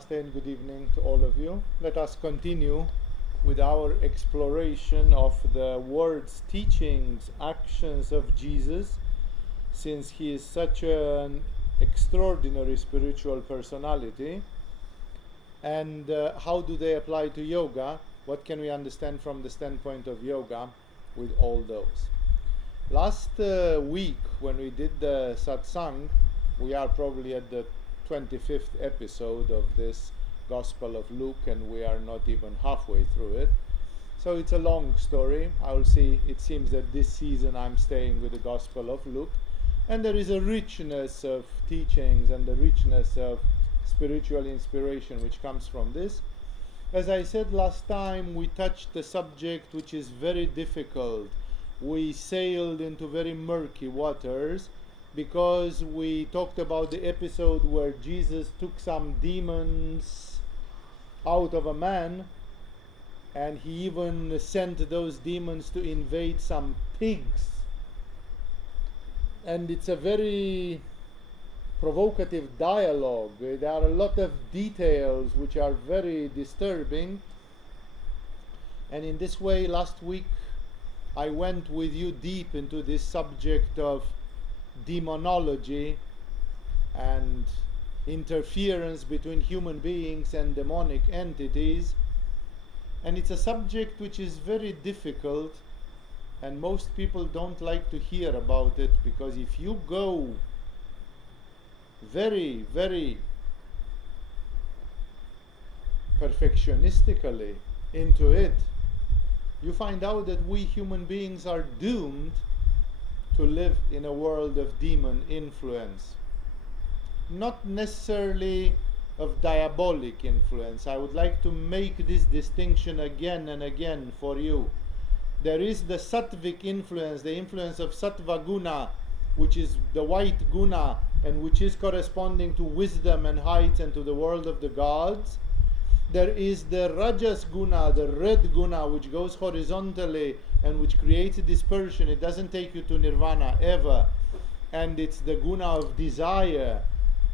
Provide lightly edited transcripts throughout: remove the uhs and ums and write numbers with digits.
Namaste and good evening to all of you. Let us continue with our exploration of the words, teachings, actions of Jesus, since he is such an extraordinary spiritual personality. And how do they apply to yoga? What can we understand from the standpoint of yoga with all those? Last week, when we did the satsang, we are probably at the 25th episode of this Gospel of Luke, and we are not even halfway through it. So it's a long story. I will see. It seems that this season I'm staying with the Gospel of Luke, and there is a richness of teachings and the richness of spiritual inspiration which comes from this. As I said last time, we touched the subject which is very difficult. We sailed into very murky waters, because we talked about the episode where Jesus took some demons out of a man, and he even sent those demons to invade some pigs. And it's a very provocative dialogue. There are a lot of details which are very disturbing. And in this way, last week I went with you deep into this subject of demonology and interference between human beings and demonic entities. And it's a subject which is very difficult, and most people don't like to hear about it, because if you go very, very perfectionistically into it, you find out that we human beings are doomed to live in a world of demon influence. Not necessarily of diabolic influence. I would like to make this distinction again and again for you. There is the sattvic influence, the influence of sattva guna, which is the white guna, and which is corresponding to wisdom and height and to the world of the gods. There is the rajas guna, the red guna, which goes horizontally and which creates a dispersion. It doesn't take you to nirvana ever. And it's the guna of desire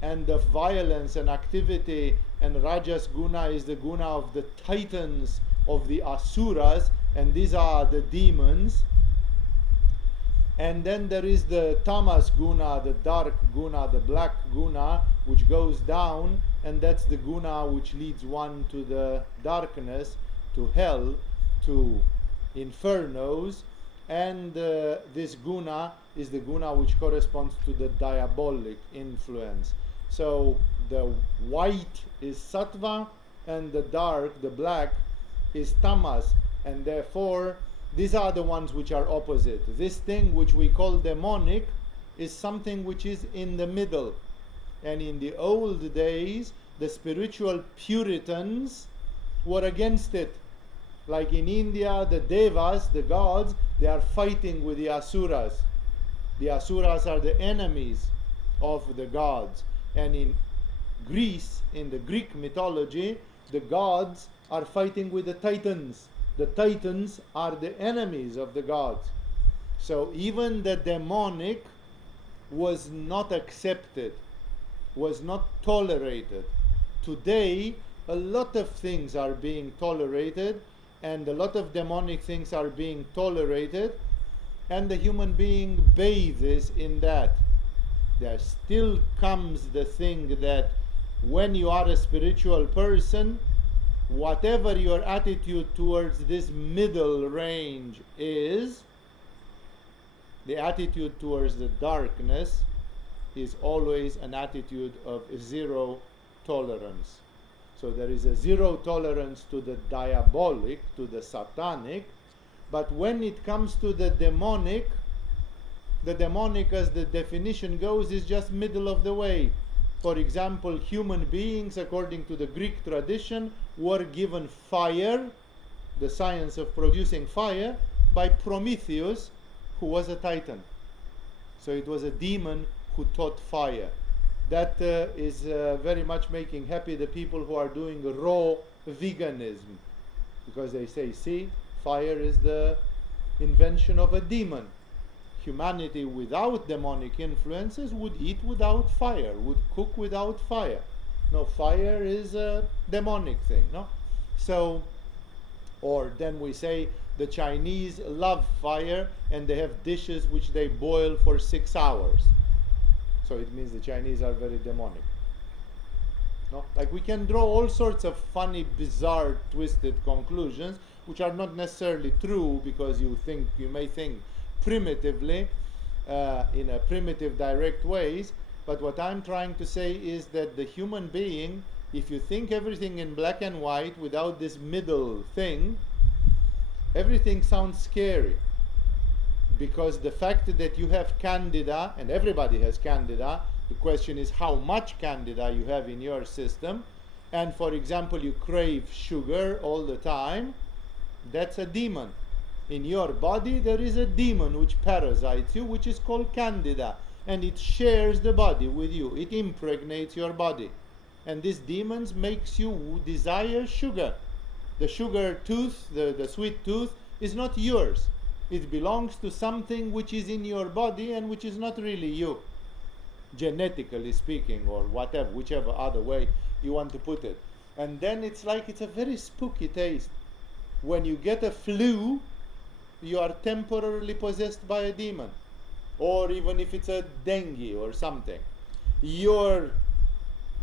and of violence and activity. And rajas guna is the guna of the titans, of the asuras, and these are the demons. And then there is the tamas guna, the dark guna, the black guna, which goes down, and that's the guna which leads one to the darkness, to hell, to infernos. And this guna is the guna which corresponds to the diabolic influence. So the white is sattva, and the dark, the black, is tamas, and therefore these are the ones which are opposite. This thing which we call demonic is something which is in the middle. And in the old days, the spiritual Puritans were against it. Like in India, the devas, the gods, they are fighting with the asuras. The asuras are the enemies of the gods. And in Greece, in the Greek mythology, the gods are fighting with the titans. The titans are the enemies of the gods. So even the demonic was not accepted, was not tolerated. Today, a lot of things are being tolerated, and a lot of demonic things are being tolerated, and the human being bathes in that. There still comes the thing that when you are a spiritual person, whatever your attitude towards this middle range is, the attitude towards the darkness is always an attitude of zero tolerance. So there is a zero tolerance to the diabolic, to the satanic, but when it comes to the demonic, as the definition goes, is just middle of the way. For example, human beings, according to the Greek tradition, were given fire, the science of producing fire, by Prometheus, who was a titan. So it was a demon who taught fire. That is very much making happy the people who are doing raw veganism, because they say, see, fire is the invention of a demon. humanity without demonic influences would eat without fire, would cook without fire. No, fire is a demonic thing, no? So, or then we say the Chinese love fire and they have dishes which they boil for 6 hours. So it means the Chinese are very demonic. No? Like we can draw all sorts of funny, bizarre, twisted conclusions which are not necessarily true because you may think primitively, in a primitive, direct ways. But what I'm trying to say is that the human being, if you think everything in black and white without this middle thing, everything sounds scary. Because the fact that you have candida, and everybody has candida, the question is how much candida you have in your system. And for example, you crave sugar all the time, that's a demon. In your body there is a demon which parasites you, which is called candida. And it shares the body with you. It impregnates your body. And this demon makes you desire sugar. The sugar tooth, the sweet tooth, is not yours. It belongs to something which is in your body and which is not really you, genetically speaking, or whatever, whichever other way you want to put it. And then it's like it's a very spooky taste. When you get a flu, you are temporarily possessed by a demon. Or even if it's a dengue or something. Your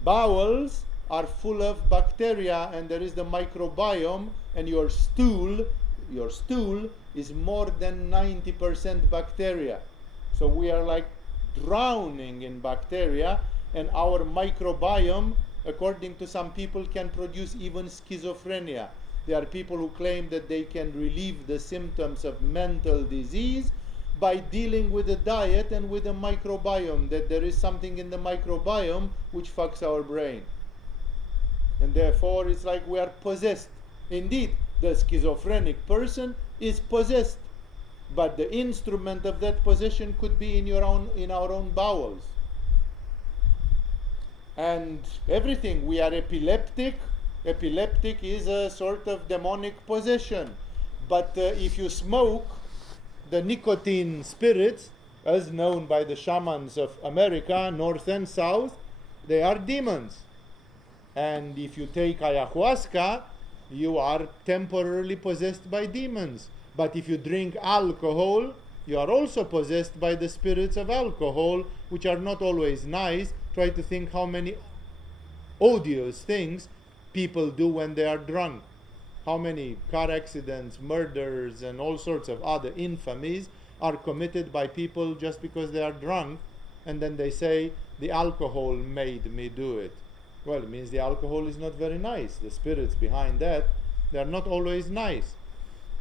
bowels are full of bacteria and there is the microbiome, and your stool is more than 90% bacteria. So we are like drowning in bacteria, and our microbiome, according to some people, can produce even schizophrenia. There are people who claim that they can relieve the symptoms of mental disease by dealing with the diet and with the microbiome, that there is something in the microbiome which fucks our brain. And therefore it's like we are possessed. Indeed, the schizophrenic person is possessed, but the instrument of that possession could be in our own bowels. And everything, we are epileptic. Epileptic is a sort of demonic possession. But if you smoke the nicotine spirits, as known by the shamans of America, North and South, they are demons. And if you take ayahuasca, you are temporarily possessed by demons. But if you drink alcohol, you are also possessed by the spirits of alcohol, which are not always nice. Try to think how many odious things people do when they are drunk. How many car accidents, murders, and all sorts of other infamies are committed by people just because they are drunk, and then they say, the alcohol made me do it. Well, it means the alcohol is not very nice. The spirits behind that, they are not always nice.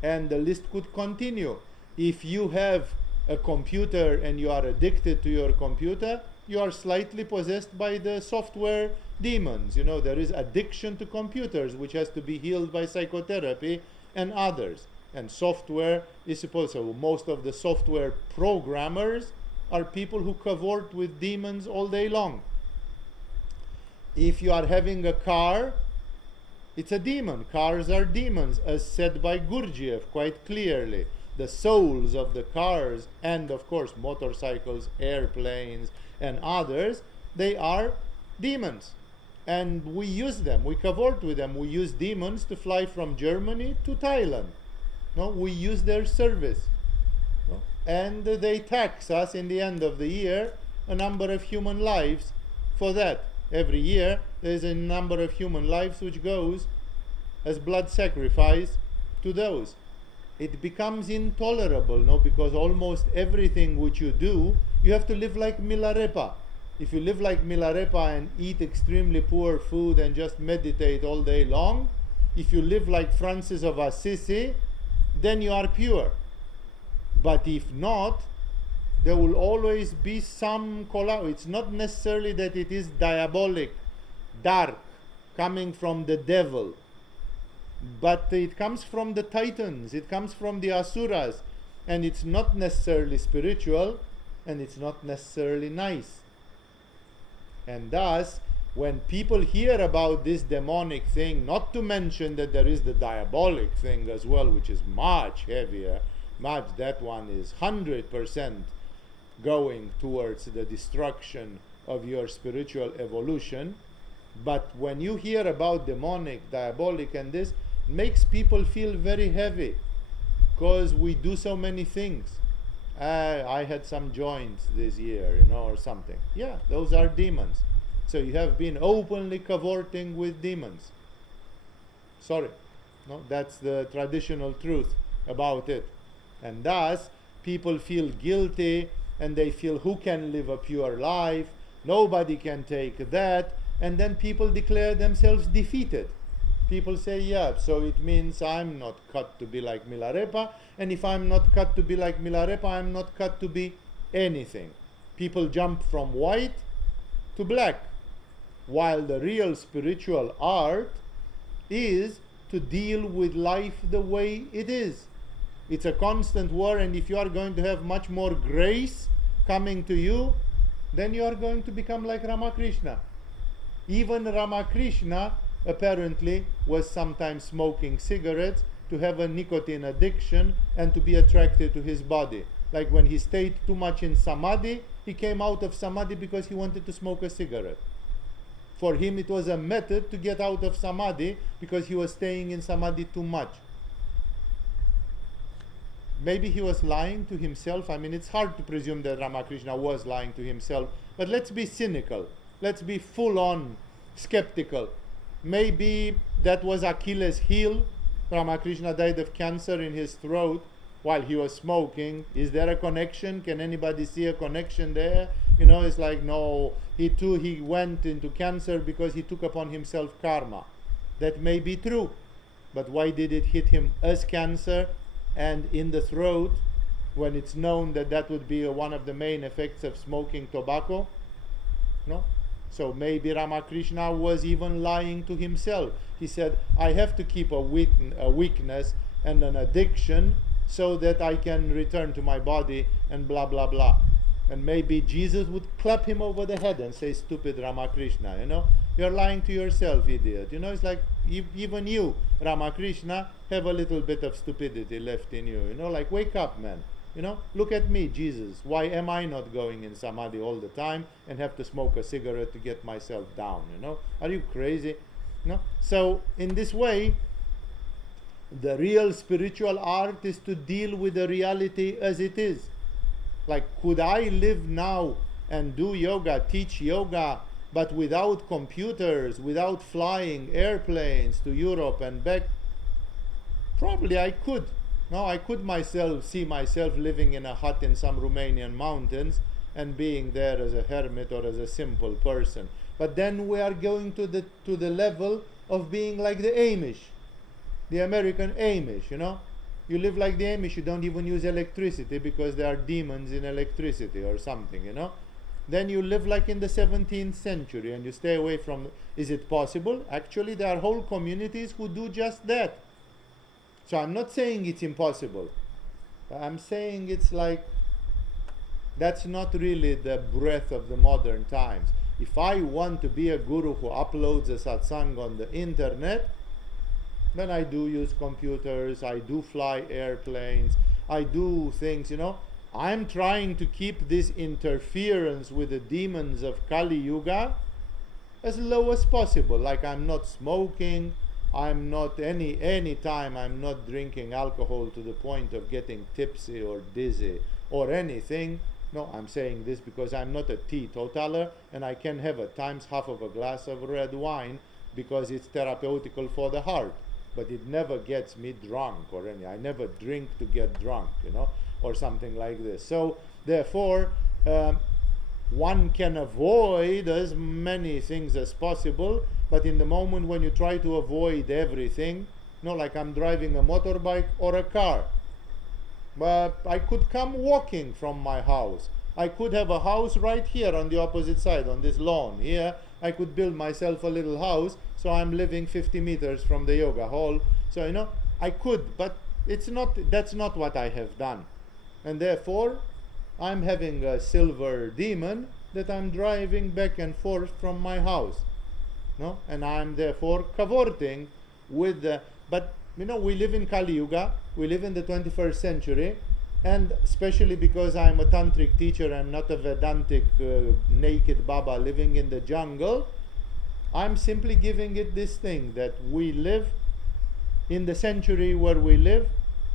And the list could continue. If you have a computer and you are addicted to your computer, you are slightly possessed by the software demons. You know, there is addiction to computers, which has to be healed by psychotherapy and others. And software is supposed to, most of the software programmers are people who cavort with demons all day long. If you are having a car, it's a demon. Cars are demons, as said by Gurdjieff quite clearly. The souls of the cars, and of course motorcycles, airplanes, and others, they are demons. And we use them, we cavort with them. We use demons to fly from Germany to Thailand. No, we use their service. No? And they tax us in the end of the year a number of human lives for that. Every year there is a number of human lives which goes as blood sacrifice to those. It becomes intolerable, no? Because almost everything which you do, you have to live like Milarepa. If you live like Milarepa and eat extremely poor food and just meditate all day long, if you live like Francis of Assisi, then you are pure. But if not, there will always be some it's not necessarily that it is diabolic, dark, coming from the devil, but it comes from the titans, it comes from the asuras, and it's not necessarily spiritual, and it's not necessarily nice. And thus, when people hear about this demonic thing, not to mention that there is the diabolic thing as well, which is much heavier, that one is 100% going towards the destruction of your spiritual evolution. But when you hear about demonic, diabolic, and this, makes people feel very heavy, because we do so many things. I had some joints this year, or something. Yeah, those are demons. So you have been openly cavorting with demons. Sorry. No, that's the traditional truth about it. And thus, people feel guilty, and they feel, who can live a pure life? Nobody can take that. And then people declare themselves defeated. People say, yeah, so it means I'm not cut to be like Milarepa, and if I'm not cut to be like Milarepa, I'm not cut to be anything. People jump from white to black, while the real spiritual art is to deal with life the way it is. It's a constant war, and if you are going to have much more grace coming to you, then you are going to become like Ramakrishna. Even Ramakrishna apparently was sometimes smoking cigarettes to have a nicotine addiction and to be attracted to his body. Like when he stayed too much in samadhi, he came out of samadhi because he wanted to smoke a cigarette. For him it was a method to get out of samadhi because he was staying in samadhi too much. Maybe he was lying to himself. I mean, it's hard to presume that Ramakrishna was lying to himself, but let's be cynical. Let's be full-on skeptical. Maybe that was Achilles' heel. Ramakrishna died of cancer in his throat while he was smoking. Is there a connection? Can anybody see a connection there? It's like, no, he went into cancer because he took upon himself karma. That may be true, but why did it hit him as cancer and in the throat when it's known that that would be one of the main effects of smoking tobacco? No? So maybe Ramakrishna was even lying to himself. He said, I have to keep a weakness and an addiction so that I can return to my body and blah, blah, blah. And maybe Jesus would clap him over the head and say, stupid Ramakrishna, you're lying to yourself, idiot. It's like even you, Ramakrishna, have a little bit of stupidity left in you. Like, wake up, man. Look at me, Jesus. Why am I not going in samadhi all the time and have to smoke a cigarette to get myself down? Are you crazy? So in this way, the real spiritual art is to deal with the reality as it is. Like, could I live now and do yoga, teach yoga, but without computers, without flying airplanes to Europe and back? Probably I could. No, I could see myself living in a hut in some Romanian mountains and being there as a hermit or as a simple person. But then we are going to the level of being like the Amish, the American Amish, You live like the Amish, you don't even use electricity because there are demons in electricity or something, Then you live like in the 17th century and you stay away from... Is it possible? Actually, there are whole communities who do just that. So I'm not saying it's impossible. I'm saying it's like, that's not really the breath of the modern times. If I want to be a guru who uploads a satsang on the internet, then I do use computers, I do fly airplanes, I do things, I'm trying to keep this interference with the demons of Kali Yuga as low as possible. Like, I'm not smoking, I'm not any time I'm not drinking alcohol to the point of getting tipsy or dizzy or anything. No, I'm saying this because I'm not a teetotaler and I can have at times half of a glass of red wine because it's therapeutical for the heart. But it never gets me drunk or any. I never drink to get drunk, or something like this. So therefore, one can avoid as many things as possible, but in the moment when you try to avoid everything, like I'm driving a motorbike or a car, but I could come walking from my house. I could have a house right here on the opposite side, on this lawn here. I could build myself a little house, so I'm living 50 meters from the yoga hall. So, I could, but that's not what I have done. And therefore, I'm having a silver demon that I'm driving back and forth from my house. And I'm therefore cavorting with the... But, we live in Kali Yuga, we live in the 21st century, and especially because I'm a tantric teacher and not a Vedantic naked Baba living in the jungle, I'm simply giving it this thing that we live in the century where we live,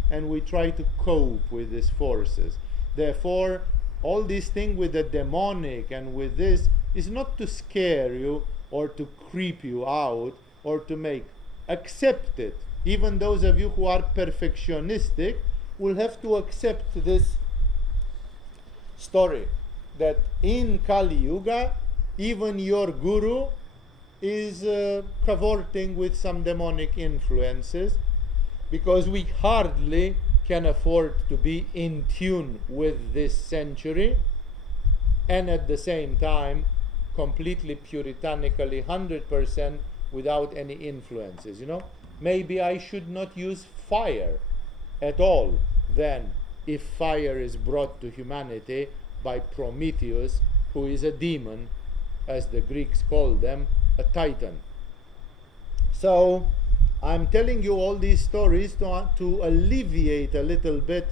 and we try to cope with these forces. Therefore, all this thing with the demonic and with this is not to scare you or to creep you out or to make. Accept it. Even those of you who are perfectionistic will have to accept this story that in Kali Yuga, even your guru is cavorting with some demonic influences, because we hardly can afford to be in tune with this century and at the same time completely puritanically 100% without any influences. Maybe I should not use fire at all then, if fire is brought to humanity by Prometheus, who is a demon, as the Greeks called them, a titan. So I'm telling you all these stories to alleviate a little bit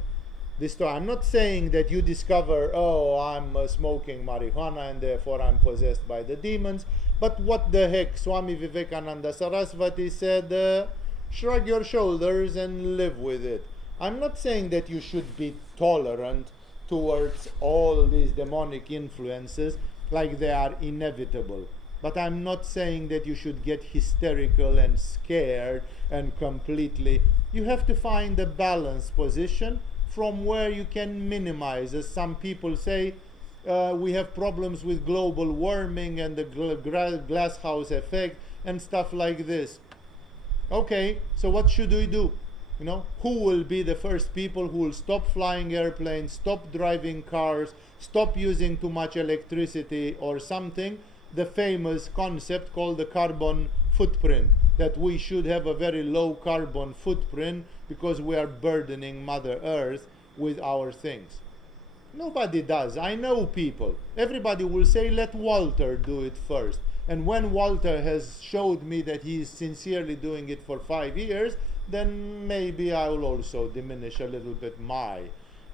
this story. I'm not saying that you discover, oh, I'm smoking marijuana and therefore I'm possessed by the demons. But what the heck, Swami Vivekananda Saraswati said, shrug your shoulders and live with it. I'm not saying that you should be tolerant towards all these demonic influences like they are inevitable. But I'm not saying that you should get hysterical and scared and completely. You have to find a balanced position from where you can minimize. As some people say, we have problems with global warming and the glass house effect and stuff like this. Okay, so what should we do? Who will be the first people who will stop flying airplanes, stop driving cars, stop using too much electricity or something? The famous concept called the carbon footprint, that we should have a very low carbon footprint because we are burdening Mother Earth with our things. Nobody does. I know people. Everybody will say, let Walter do it first. And when Walter has showed me that he is sincerely doing it for 5 years, then maybe I will also diminish a little bit my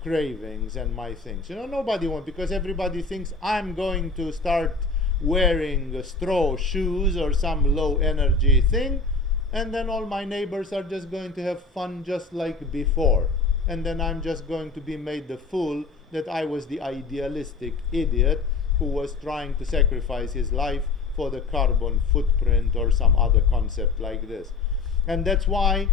cravings and my things. Nobody wants, because everybody thinks I'm going to start wearing straw shoes or some low energy thing, and then all my neighbors are just going to have fun just like before, and then I'm just going to be made the fool that I was the idealistic idiot who was trying to sacrifice his life for the carbon footprint or some other concept like this. And that's why,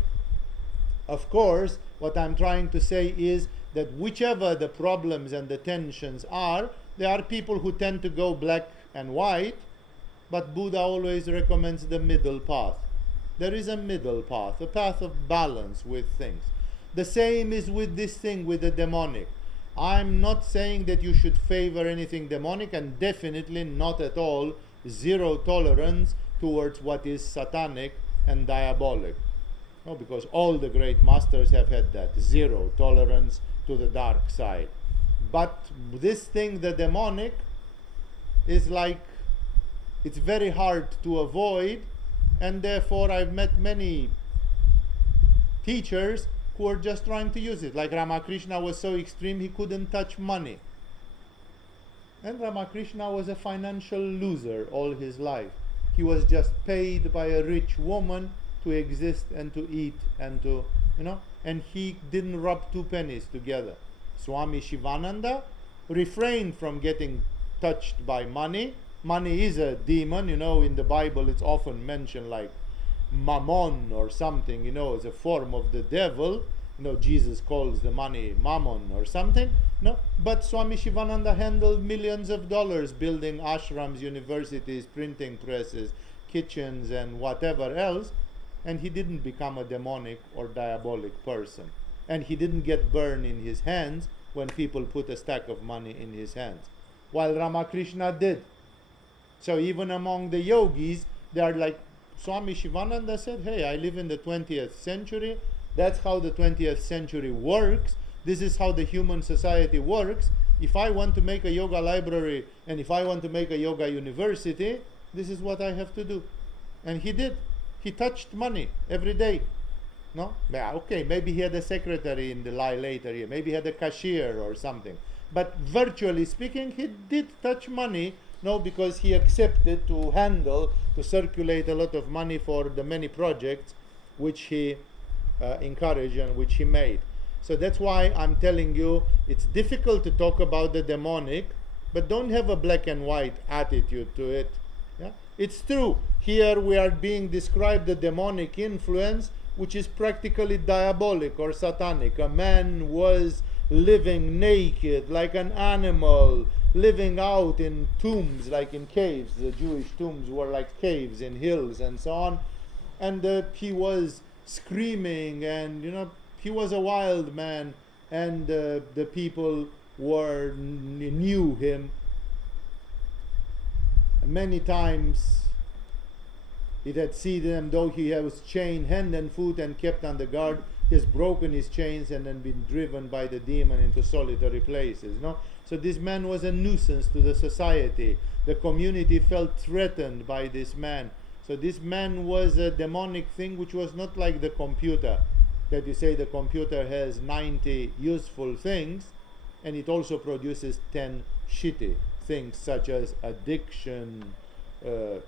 of course, what I'm trying to say is that whichever the problems and the tensions are, there are people who tend to go black and white, but Buddha always recommends the middle path. There is a middle path, a path of balance with things. The same is with this thing with the demonic. I'm not saying that you should favor anything demonic, and definitely not at all zero tolerance towards what is satanic and diabolic. No, because all the great masters have had that, zero tolerance to the dark side. But this thing, the demonic, is like, it's very hard to avoid, and therefore I've met many teachers who are just trying to use it. Like Ramakrishna was so extreme he couldn't touch money. And Ramakrishna was a financial loser all his life. He was just paid by a rich woman to exist and to eat and to, and he didn't rub two pennies together. Swami Shivananda refrained from getting touched by money. Money is a demon, in the Bible it's often mentioned like mammon or something, as a form of the devil. Jesus calls the money mammon or something. But Swami Shivananda handled millions of dollars building ashrams, universities, printing presses, kitchens and whatever else, and he didn't become a demonic or diabolic person. And he didn't get burned in his hands when people put a stack of money in his hands, while Ramakrishna did. So even among the yogis, they are like, Swami Shivananda said, hey, I live in the 20th century. That's how the 20th century works. This is how the human society works. If I want to make a yoga library and if I want to make a yoga university, this is what I have to do. And he did. He touched money every day. No? Yeah, okay, maybe he had a secretary in the later year. Maybe he had a cashier or something. But virtually speaking, he did touch money No, because he accepted to circulate a lot of money for the many projects which he encouraged and which he made. So that's why I'm telling you, it's difficult to talk about the demonic, but don't have a black and white attitude to it. Yeah? It's true. Here we are being described the demonic influence, which is practically diabolic or satanic. A man was living naked like an animal, living out in tombs like in caves. The Jewish tombs were like caves in hills and so on. And he was screaming, and he was a wild man, and the people knew him. Many times it had seen him, though he was chained hand and foot and kept under guard, he has broken his chains and then been driven by the demon into solitary places. So this man was a nuisance to the society. The community felt threatened by this man. So this man was a demonic thing, which was not like the computer, that you say the computer has 90 useful things and it also produces 10 shitty things, such as addiction,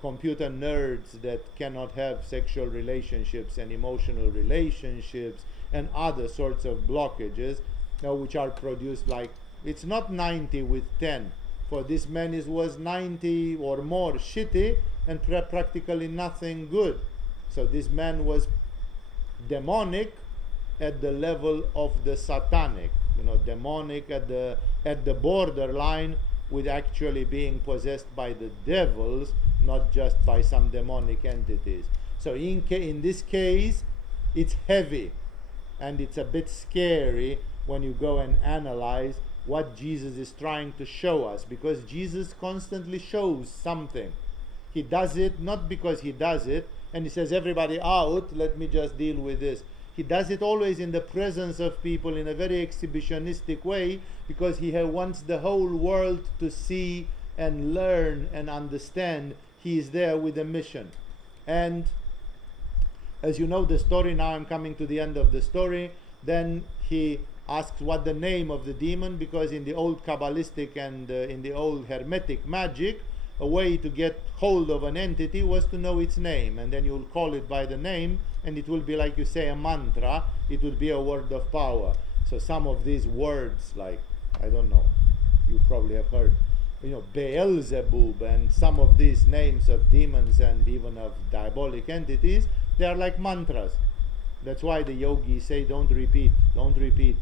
computer nerds that cannot have sexual relationships and emotional relationships, and other sorts of blockages, which are produced like, it's not 90 with 10. For this man it was 90 or more shitty and practically nothing good. So this man was demonic at the level of the satanic, demonic at the borderline with actually being possessed by the devils, not just by some demonic entities. So in this case, it's heavy and it's a bit scary when you go and analyze what Jesus is trying to show us, because Jesus constantly shows something. He does it not because he does it and he says, everybody out, let me just deal with this. He does it always in the presence of people in a very exhibitionistic way, because he wants the whole world to see and learn and understand he is there with a mission. And as you know the story, now I'm coming to the end of the story, then he asks what the name of the demon, because in the old Kabbalistic and in the old Hermetic magic, a way to get hold of an entity was to know its name, and then you'll call it by the name, and it will be like you say a mantra, it would be a word of power. So some of these words, like, I don't know, you probably have heard, Beelzebub, and some of these names of demons and even of diabolic entities, they are like mantras. That's why the yogis say don't repeat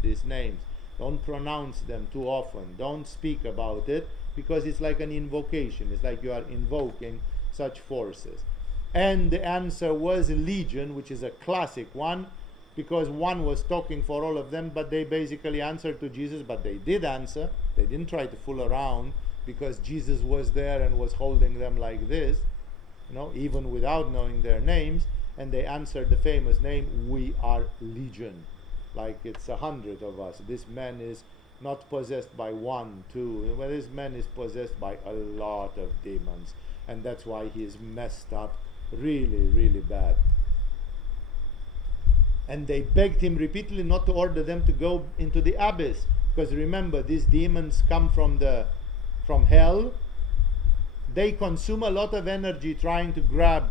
these names, don't pronounce them too often, don't speak about it, because it's like an invocation. It's like you are invoking such forces. And the answer was legion, which is a classic one, because one was talking for all of them, but they basically answered to Jesus, but they did answer. They didn't try to fool around, because Jesus was there and was holding them like this, even without knowing their names, and they answered the famous name, we are legion, like it's 100 of us. This man is not possessed by 1, 2. Well, this man is possessed by a lot of demons, and that's why he is messed up really, really bad. And they begged him repeatedly not to order them to go into the abyss, because remember, these demons come from hell. They consume a lot of energy trying to grab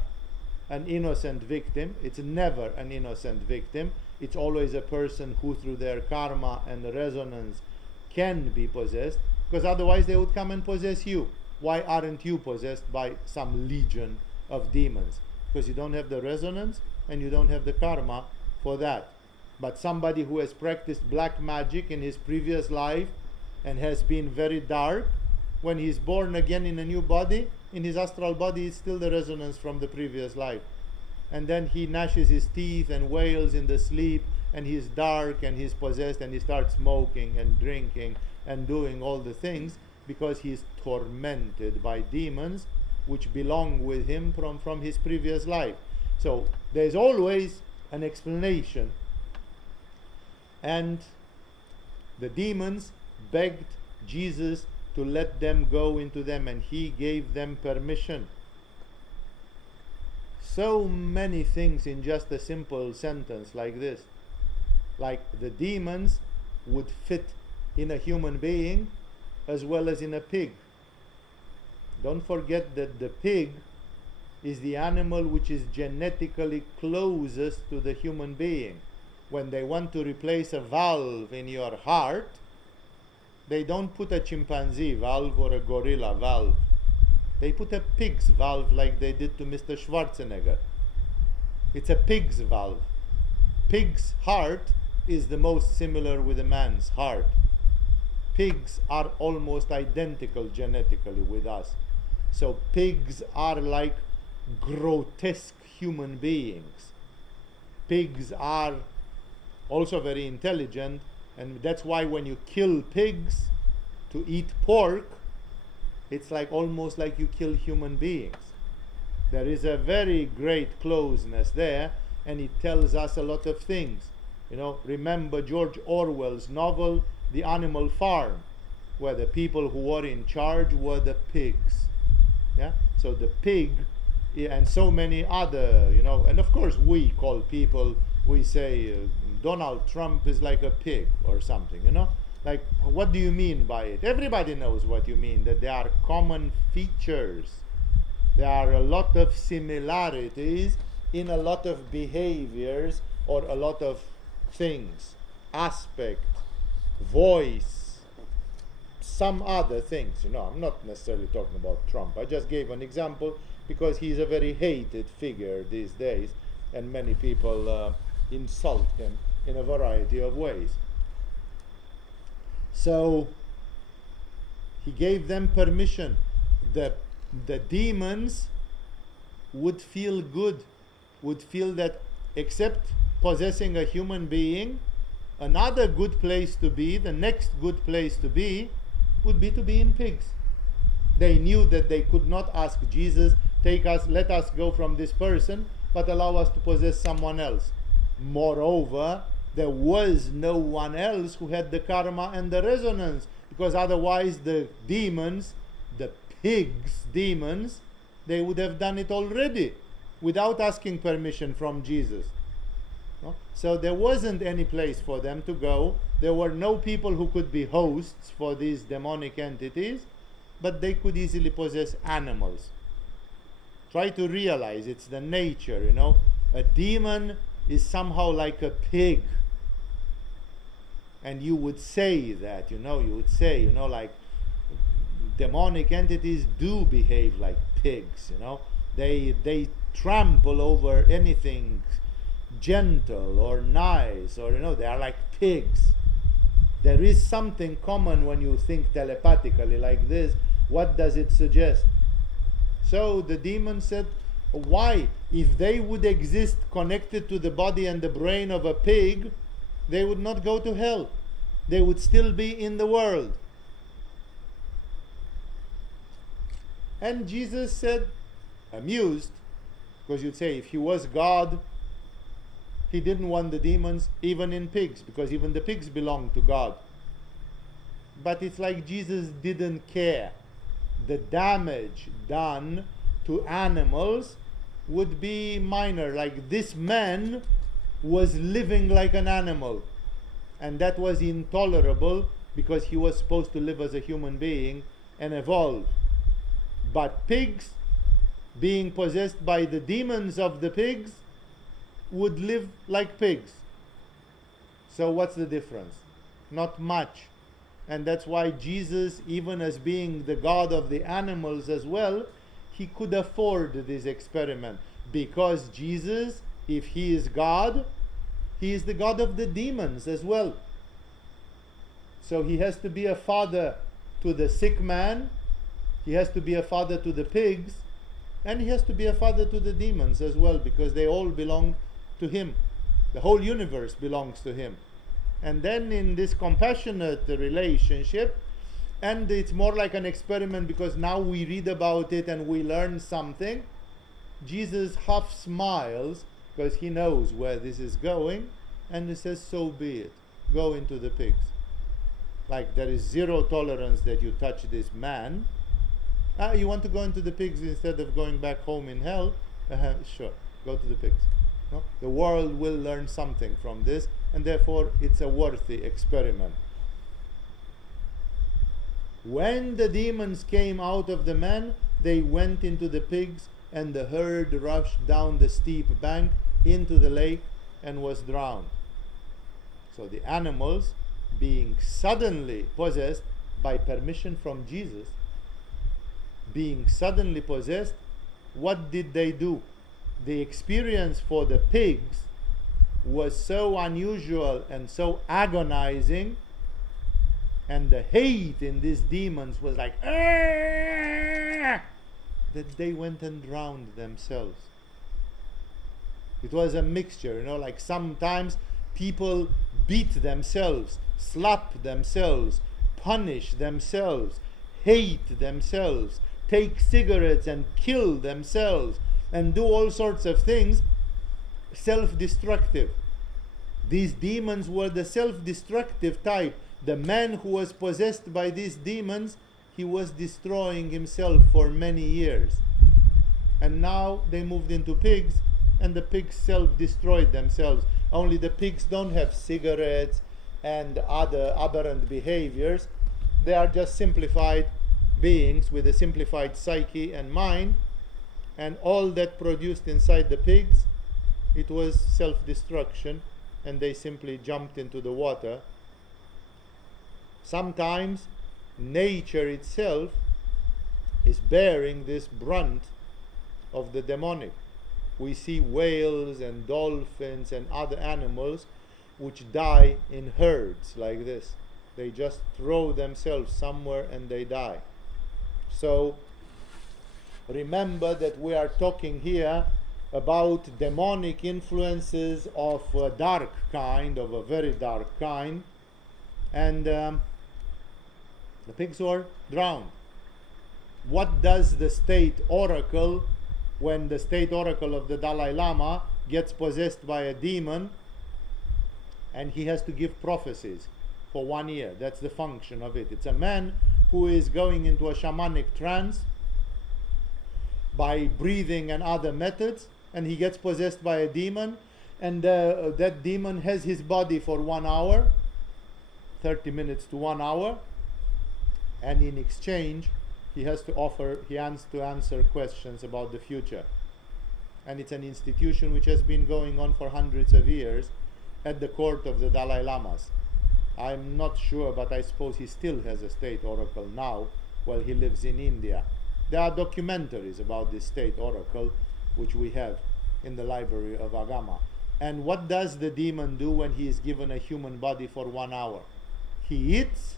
an innocent victim. It's never an innocent victim. It's always a person who, through their karma and resonance, can be possessed, because otherwise they would come and possess you. Why aren't you possessed by some legion of demons? Because you don't have the resonance and you don't have the karma for that. But somebody who has practiced black magic in his previous life and has been very dark, when he's born again in a new body, in his astral body, it's still the resonance from the previous life. And then he gnashes his teeth and wails in the sleep, and he's dark and he's possessed, and he starts smoking and drinking and doing all the things, because he's tormented by demons which belong with him from his previous life. So there's always an explanation. And the demons begged Jesus to let them go into them, and he gave them permission. So many things in just a simple sentence like this. Like the demons would fit in a human being as well as in a pig. Don't forget that the pig is the animal which is genetically closest to the human being. When they want to replace a valve in your heart, they don't put a chimpanzee valve or a gorilla valve. They put a pig's valve like they did to Mr. Schwarzenegger. It's a pig's valve. Pig's heart is the most similar with a man's heart. Pigs are almost identical genetically with us. So pigs are like grotesque human beings. Pigs are also very intelligent, and that's why when you kill pigs to eat pork, it's like almost like you kill human beings. There is a very great closeness there, and it tells us a lot of things. Remember George Orwell's novel, The Animal Farm, where the people who were in charge were the pigs. Yeah? So the pig, and so many other, and of course we call people, we say Donald Trump is like a pig or something, Like, what do you mean by it? Everybody knows what you mean, that there are common features. There are a lot of similarities in a lot of behaviors or a lot of things, aspect, voice, some other things. I'm not necessarily talking about Trump. I just gave an example because he's a very hated figure these days, and many people insult him in a variety of ways. So he gave them permission. The demons would feel good, would feel that except possessing a human being, another good place to be, the next good place to be, would be to be in pigs. They knew that they could not ask Jesus, let us go from this person, but allow us to possess someone else. Moreover, there was no one else who had the karma and the resonance, because otherwise the demons, the pigs' demons, they would have done it already without asking permission from Jesus. No? So there wasn't any place for them to go. There were no people who could be hosts for these demonic entities, but they could easily possess animals. Try to realize it's the nature, A demon is somehow like a pig. And you would say that, you would say, like demonic entities do behave like pigs, They trample over anything gentle or nice, or they are like pigs. There is something common when you think telepathically like this. What does it suggest? So the demon said, why? If they would exist connected to the body and the brain of a pig, they would not go to hell. They would still be in the world. And Jesus said, amused, because you'd say if he was God, he didn't want the demons even in pigs, because even the pigs belong to God. But it's like Jesus didn't care. The damage done to animals would be minor. Like this man was living like an animal, and that was intolerable because he was supposed to live as a human being and evolve. But pigs, being possessed by the demons of the pigs, would live like pigs. So what's the difference? Not much. And that's why Jesus, even as being the God of the animals as well, he could afford this experiment. Because Jesus, if he is God, he is the God of the demons as well. So he has to be a father to the sick man, he has to be a father to the pigs, and he has to be a father to the demons as well, because they all belong to him. The whole universe belongs to him. And then in this compassionate relationship, and it's more like an experiment because now we read about it and we learn something, Jesus half smiles because he knows where this is going, and he says, so be it, go into the pigs. Like there is zero tolerance that you touch this man. You want to go into the pigs instead of going back home in hell? Sure, go to the pigs. No? The world will learn something from this, and therefore it's a worthy experiment. When the demons came out of the man, they went into the pigs, and the herd rushed down the steep bank into the lake and was drowned. So the animals, being suddenly possessed by permission from Jesus, being suddenly possessed, what did they do? The experience for the pigs was so unusual and so agonizing, and the hate in these demons was like, "Aah!" that they went and drowned themselves. It was a mixture, like sometimes people beat themselves, slap themselves, punish themselves, hate themselves, take cigarettes and kill themselves, and do all sorts of things self-destructive. These demons were the self-destructive type. The man who was possessed by these demons, he was destroying himself for many years. And now they moved into pigs, and the pigs self-destroyed themselves. Only the pigs don't have cigarettes and other aberrant behaviors. They are just simplified beings with a simplified psyche and mind, and all that produced inside the pigs, it was self-destruction, and they simply jumped into the water. Sometimes nature itself is bearing this brunt of the demonic. We see whales and dolphins and other animals which die in herds like this. They just throw themselves somewhere and they die. So remember that we are talking here about demonic influences of a dark kind, of a very dark kind, and the pigs were drowned. What does the state oracle, when the state oracle of the Dalai Lama gets possessed by a demon and he has to give prophecies for 1 year? That's the function of it. It's a man who is going into a shamanic trance by breathing and other methods, and he gets possessed by a demon, and that demon has his body for 1 hour, 30 minutes to 1 hour, and in exchange he has to answer questions about the future. And it's an institution which has been going on for hundreds of years at the court of the Dalai Lamas. I'm not sure, but I suppose he still has a state oracle now while he lives in India. There are documentaries about this state oracle which we have in the library of Agama. And what does the demon do when he is given a human body for 1 hour? He eats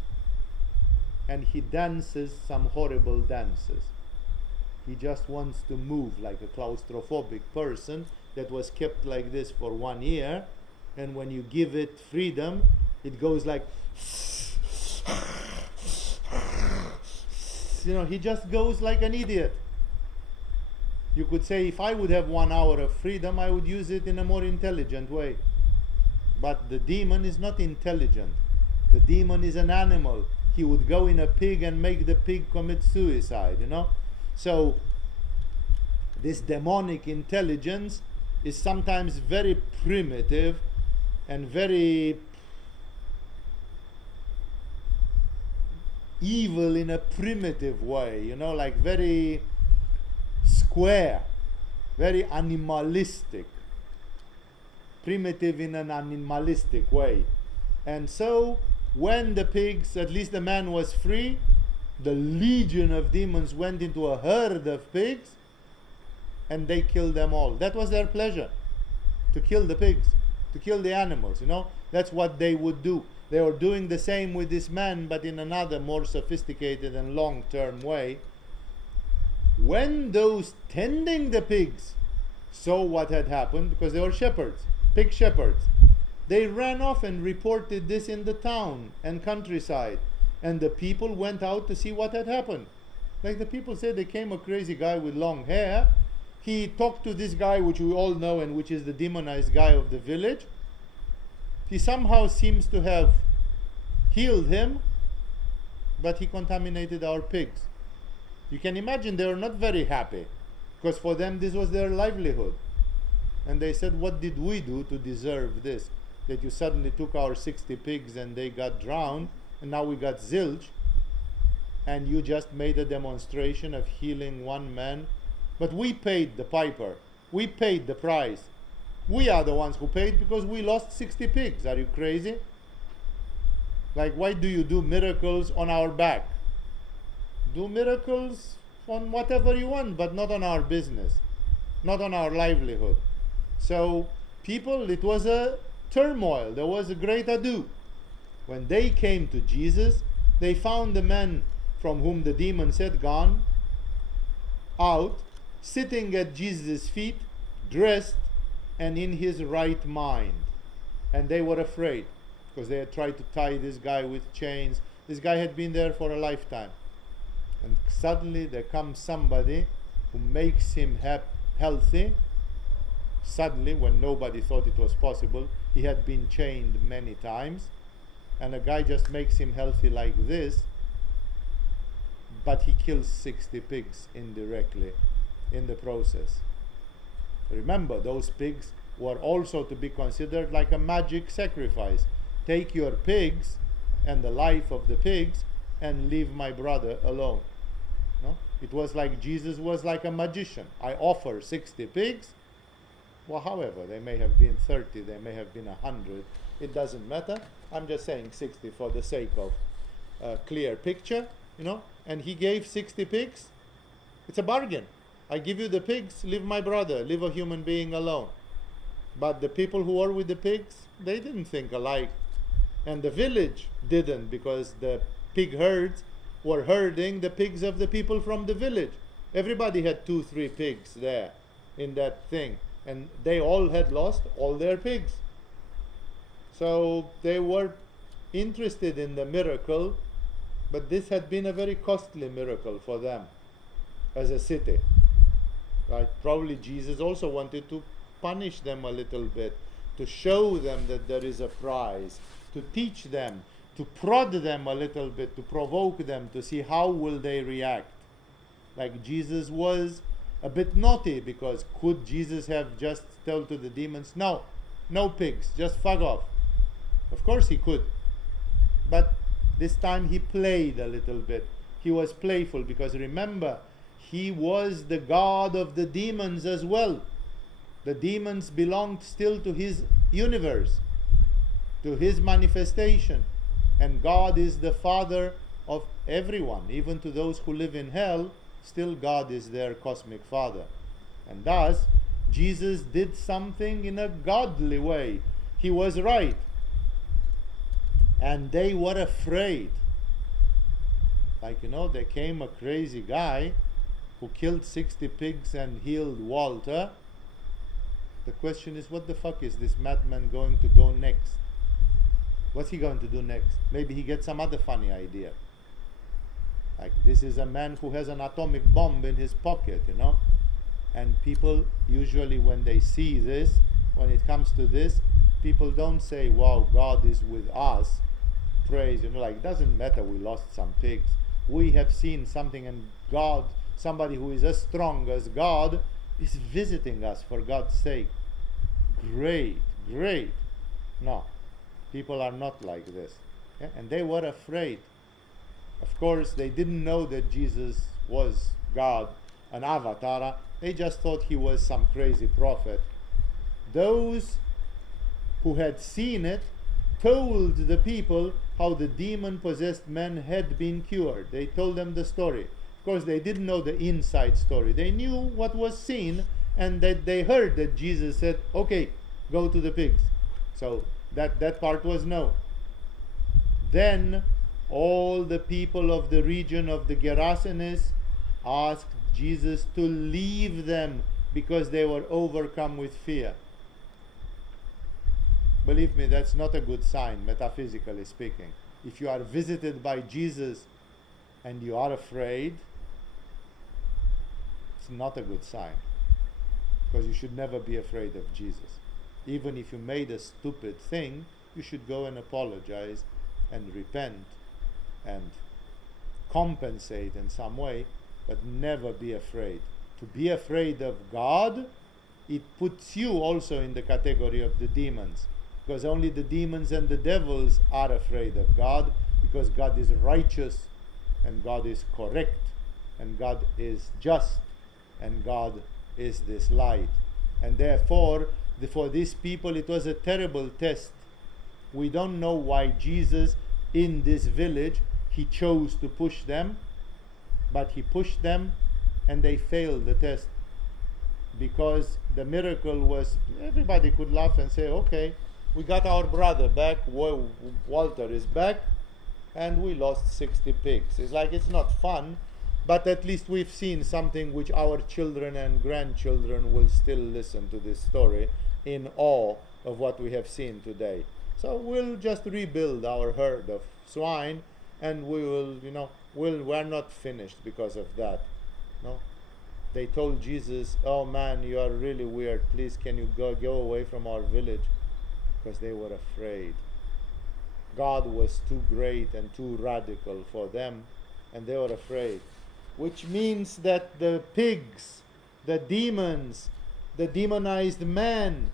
and he dances some horrible dances. He just wants to move like a claustrophobic person that was kept like this for 1 year, and when you give it freedom, it goes like, he just goes like an idiot. You could say, if I would have 1 hour of freedom, I would use it in a more intelligent way. But the demon is not intelligent. The demon is an animal. He would go in a pig and make the pig commit suicide, So this demonic intelligence is sometimes very primitive and very evil in a primitive way, like very square, very animalistic, primitive in an animalistic way. And so when the pigs, at least the man was free, the legion of demons went into a herd of pigs and they killed them all. That was their pleasure, to kill the pigs, to kill the animals, That's what they would do. They were doing the same with this man, but in another more sophisticated and long-term way. When those tending the pigs saw what had happened, because they were shepherds, pig shepherds, they ran off and reported this in the town and countryside, and the people went out to see what had happened. Like the people said, they came a crazy guy with long hair. He talked to this guy, which we all know, and which is the demonized guy of the village. He somehow seems to have healed him, but he contaminated our pigs. You can imagine they were not very happy, because for them this was their livelihood. And they said, what did we do to deserve this? That you suddenly took our 60 pigs and they got drowned, and now we got zilch. and you just made a demonstration of healing one man. But we paid the piper. We paid the price. We are the ones who paid because we lost 60 pigs. Are you crazy? Like, why do you do miracles on our back? Do miracles on whatever you want, but not on our business, not on our livelihood. So people, it was a turmoil. There was a great ado. When they came to Jesus, they found the man from whom the demons had gone out, sitting at Jesus' feet, dressed and in his right mind. And they were afraid because they had tried to tie this guy with chains. This guy had been there for a lifetime. And suddenly there comes somebody who makes him healthy. Suddenly, when nobody thought it was possible, he had been chained many times, and a guy just makes him healthy like this, but he kills 60 pigs indirectly in the process. Remember, those pigs were also to be considered like a magic sacrifice. Take your pigs and the life of the pigs and leave my brother alone. No? It was like Jesus was like a magician. I offer 60 pigs. Well, however, they may have been 30, they may have been 100. It doesn't matter. I'm just saying 60 for the sake of a clear picture, And he gave 60 pigs. It's a bargain. I give you the pigs, leave my brother, leave a human being alone. But the people who were with the pigs, they didn't think alike. And the village didn't, because the pig herds were herding the pigs of the people from the village. Everybody had 2-3 pigs there in that thing. And they all had lost all their pigs. So they were interested in the miracle, but this had been a very costly miracle for them as a city. Right? Probably Jesus also wanted to punish them a little bit, to show them that there is a prize, to teach them, to prod them a little bit, to provoke them, to see how will they react. Like Jesus was a bit naughty, because could Jesus have just told to the demons, no pigs, just fuck off? Of course he could. But this time he played a little bit. He was playful, because remember, he was the god of the demons as well. The demons belonged still to his universe, to his manifestation. And God is the father of everyone, even to those who live in hell. Still God is their cosmic father. And thus, Jesus did something in a godly way. He was right. And they were afraid. Like, there came a crazy guy who killed 60 pigs and healed Walter. The question is, what the fuck is this madman going to go next? What's he going to do next? Maybe he gets some other funny idea. Like, this is a man who has an atomic bomb in his pocket, And people usually, when they see this, when it comes to this, people don't say, wow, God is with us. Praise, it doesn't matter we lost some pigs. We have seen something, and God, somebody who is as strong as God, is visiting us, for God's sake. Great. No, people are not like this. Yeah? And they were afraid. Of course, they didn't know that Jesus was God, an avatar. They just thought he was some crazy prophet. Those who had seen it told the people how the demon-possessed man had been cured. They told them the story. Of course, they didn't know the inside story. They knew what was seen, and that they heard that Jesus said, okay, go to the pigs. So that part was known. Then all the people of the region of the Gerasenes asked Jesus to leave them because they were overcome with fear. Believe me, that's not a good sign, metaphysically speaking. If you are visited by Jesus and you are afraid, it's not a good sign. Because you should never be afraid of Jesus. Even if you made a stupid thing, you should go and apologize and repent and compensate in some way, but never be afraid. To be afraid of God, it puts you also in the category of the demons, because only the demons and the devils are afraid of God, because God is righteous and God is correct, and God is just, and God is this light. And therefore, for these people, it was a terrible test. We don't know why Jesus, in this village, he chose to push them, but he pushed them, and they failed the test. Because the miracle was, everybody could laugh and say, okay, we got our brother back, Walter is back, and we lost 60 pigs. It's like, it's not fun, but at least we've seen something which our children and grandchildren will still listen to this story in awe of what we have seen today. So we'll just rebuild our herd of swine, and we will, we're not finished because of that. No? They told Jesus, oh man, you are really weird. Please, can you go away from our village? Because they were afraid. God was too great and too radical for them, and they were afraid. Which means that the pigs, the demons, the demonized man,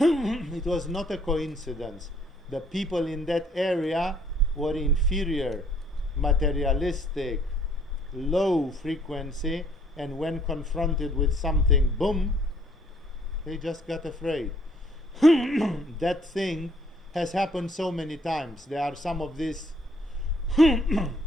it was not a coincidence. The people in that area were inferior, materialistic, low frequency, and when confronted with something, boom, they just got afraid. That thing has happened so many times. There are some of these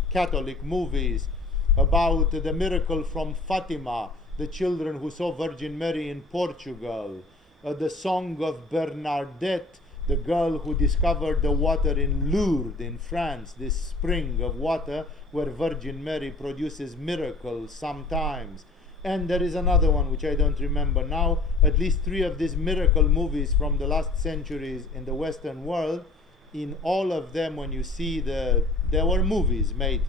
Catholic movies about the miracle from Fatima, the children who saw Virgin Mary in Portugal, the song of Bernadette, the girl who discovered the water in Lourdes in France, this spring of water where Virgin Mary produces miracles sometimes. And there is another one which I don't remember now. At least 3 of these miracle movies from the last centuries in the Western world. In all of them, when you see there were movies made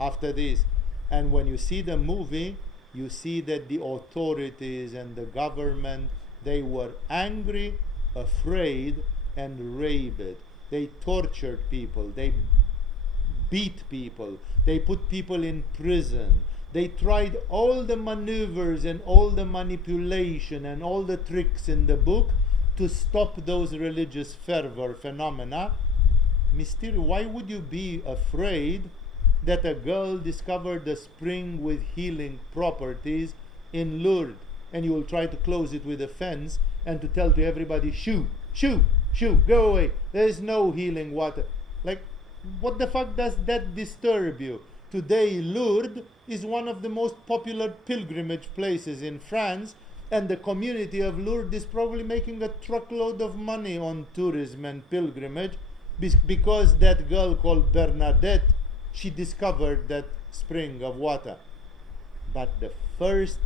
after this, and when you see the movie, you see that the authorities and the government, they were angry, afraid, and rabid. They tortured people, they beat people, they put people in prison. They tried all the maneuvers and all the manipulation and all the tricks in the book to stop those religious fervor phenomena. Mystery, why would you be afraid that a girl discovered a spring with healing properties in Lourdes, and you will try to close it with a fence and to tell to everybody, shoo, shoo, shoo, go away, there is no healing water? Like, what the fuck does that disturb you? Today, Lourdes is one of the most popular pilgrimage places in France, and the community of Lourdes is probably making a truckload of money on tourism and pilgrimage because that girl called Bernadette, she discovered that spring of water. But the first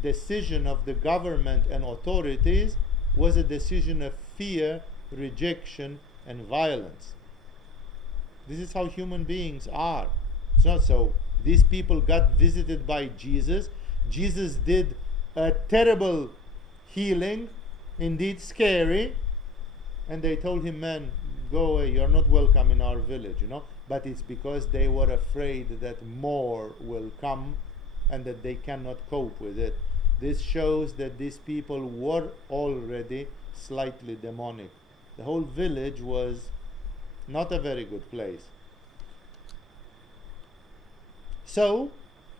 decision of the government and authorities was a decision of fear, rejection, and violence. This is how human beings are. It's not so. These people got visited by Jesus. Jesus did a terrible healing, indeed scary, and they told him, man, go away, you're not welcome in our village, But it's because they were afraid that more will come and that they cannot cope with it. This shows that these people were already slightly demonic. The whole village was not a very good place. So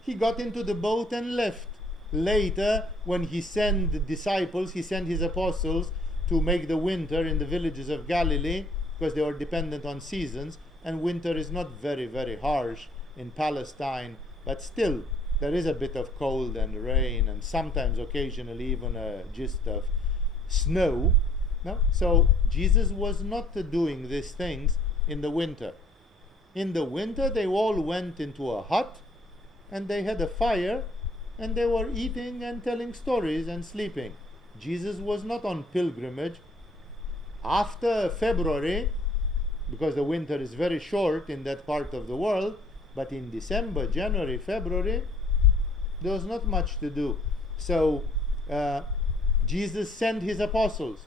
he got into the boat and left. Later, when he sent the disciples, he sent his apostles to make the winter in the villages of Galilee, because they were dependent on seasons, and winter is not very, very harsh in Palestine, but still there is a bit of cold and rain, and sometimes occasionally even a gist of snow. No? So Jesus was not doing these things in the winter. In the winter, they all went into a hut, and they had a fire, and they were eating and telling stories and sleeping. Jesus was not on pilgrimage. After February, because the winter is very short in that part of the world, but in December, January, February, there was not much to do. So Jesus sent his apostles,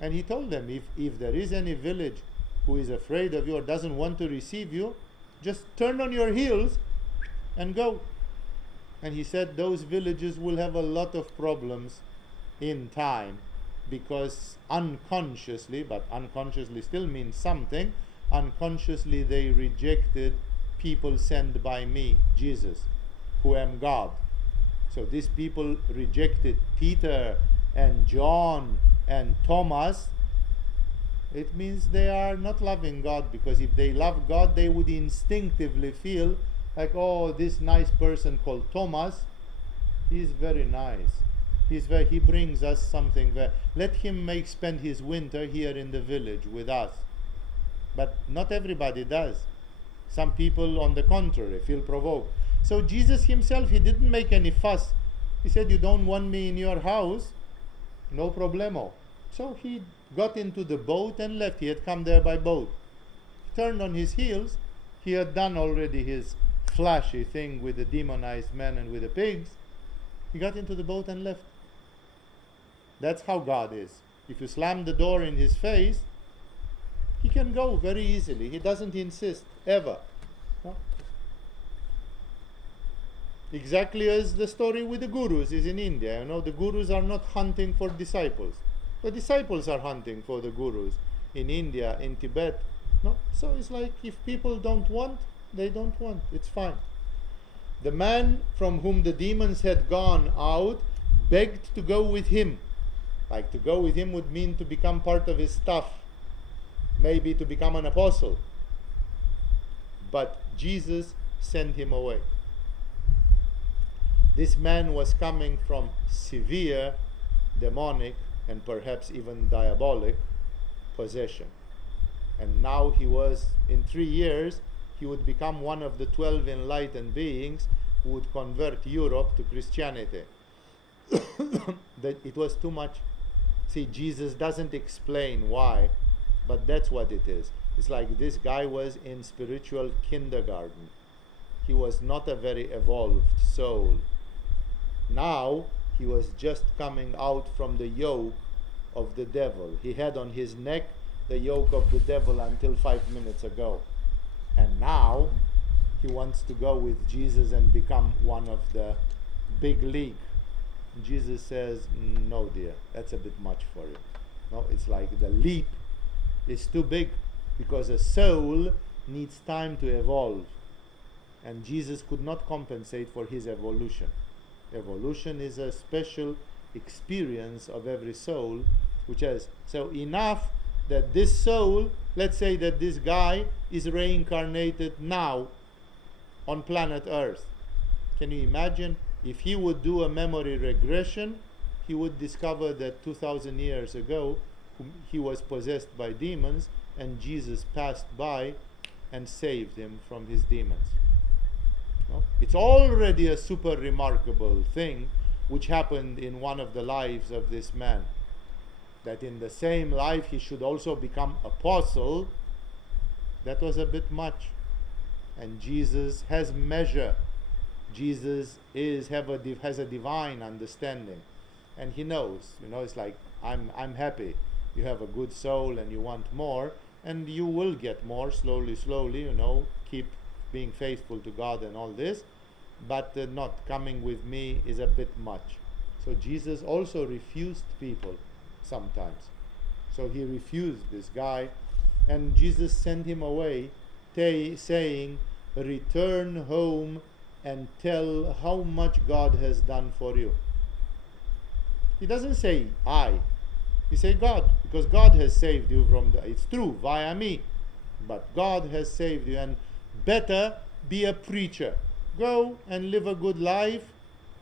and he told them, if there is any village who is afraid of you or doesn't want to receive you, just turn on your heels and go. And he said those villages will have a lot of problems in time, because unconsciously, but unconsciously still means something, unconsciously they rejected people sent by me, Jesus, who am God. So these people rejected Peter and John and Thomas. It means they are not loving God, because if they love God, they would instinctively feel like, oh, this nice person called Thomas, he's very nice. He brings us something. Let him spend his winter here in the village with us. But not everybody does. Some people, on the contrary, feel provoked. So Jesus himself, he didn't make any fuss. He said, you don't want me in your house? No problemo. So he got into the boat and left. He had come there by boat. He turned on his heels. He had done already his flashy thing with the demonized men and with the pigs. He got into the boat and left. That's how God is. If you slam the door in his face, he can go very easily. He doesn't insist, ever. No? Exactly as the story with the gurus is in India. You know, the gurus are not hunting for disciples. The disciples are hunting for the gurus. In India, in Tibet. No? So it's like, if people don't want, they don't want. It's fine. The man from whom the demons had gone out begged to go with him. Like, to go with him would mean to become part of his staff, maybe to become an apostle. But Jesus sent him away. This man was coming from severe demonic and perhaps even diabolic possession. And now he was, in 3 years, he would become one of the 12 enlightened beings who would convert Europe to Christianity. That it was too much. See, Jesus doesn't explain why, but that's what it is. It's like this guy was in spiritual kindergarten. He was not a very evolved soul. Now he was just coming out from the yoke of the devil. He had on his neck the yoke of the devil until 5 minutes ago. And now he wants to go with Jesus and become one of the big league. Jesus says, no dear, that's a bit much for you. No, it's like the leap is too big, because a soul needs time to evolve. And Jesus could not compensate for his evolution. Evolution is a special experience of every soul, which has, so enough that this soul, let's say that this guy is reincarnated now on planet Earth. Can you imagine? If he would do a memory regression, he would discover that 2,000 years ago he was possessed by demons, and Jesus passed by and saved him from his demons. No? It's already a super remarkable thing which happened in one of the lives of this man. That in the same life he should also become apostle, that was a bit much. And Jesus has measure. Jesus has a divine understanding, and he knows. You know, it's like, I'm happy. You have a good soul and you want more, and you will get more slowly. You know, keep being faithful to God and all this, but not coming with me is a bit much. So Jesus also refused people sometimes. So he refused this guy, and Jesus sent him away, saying, return home and tell how much God has done for you. He doesn't say I. He says God, because God has saved you from it's true, via me. But God has saved you, and better be a preacher. Go and live a good life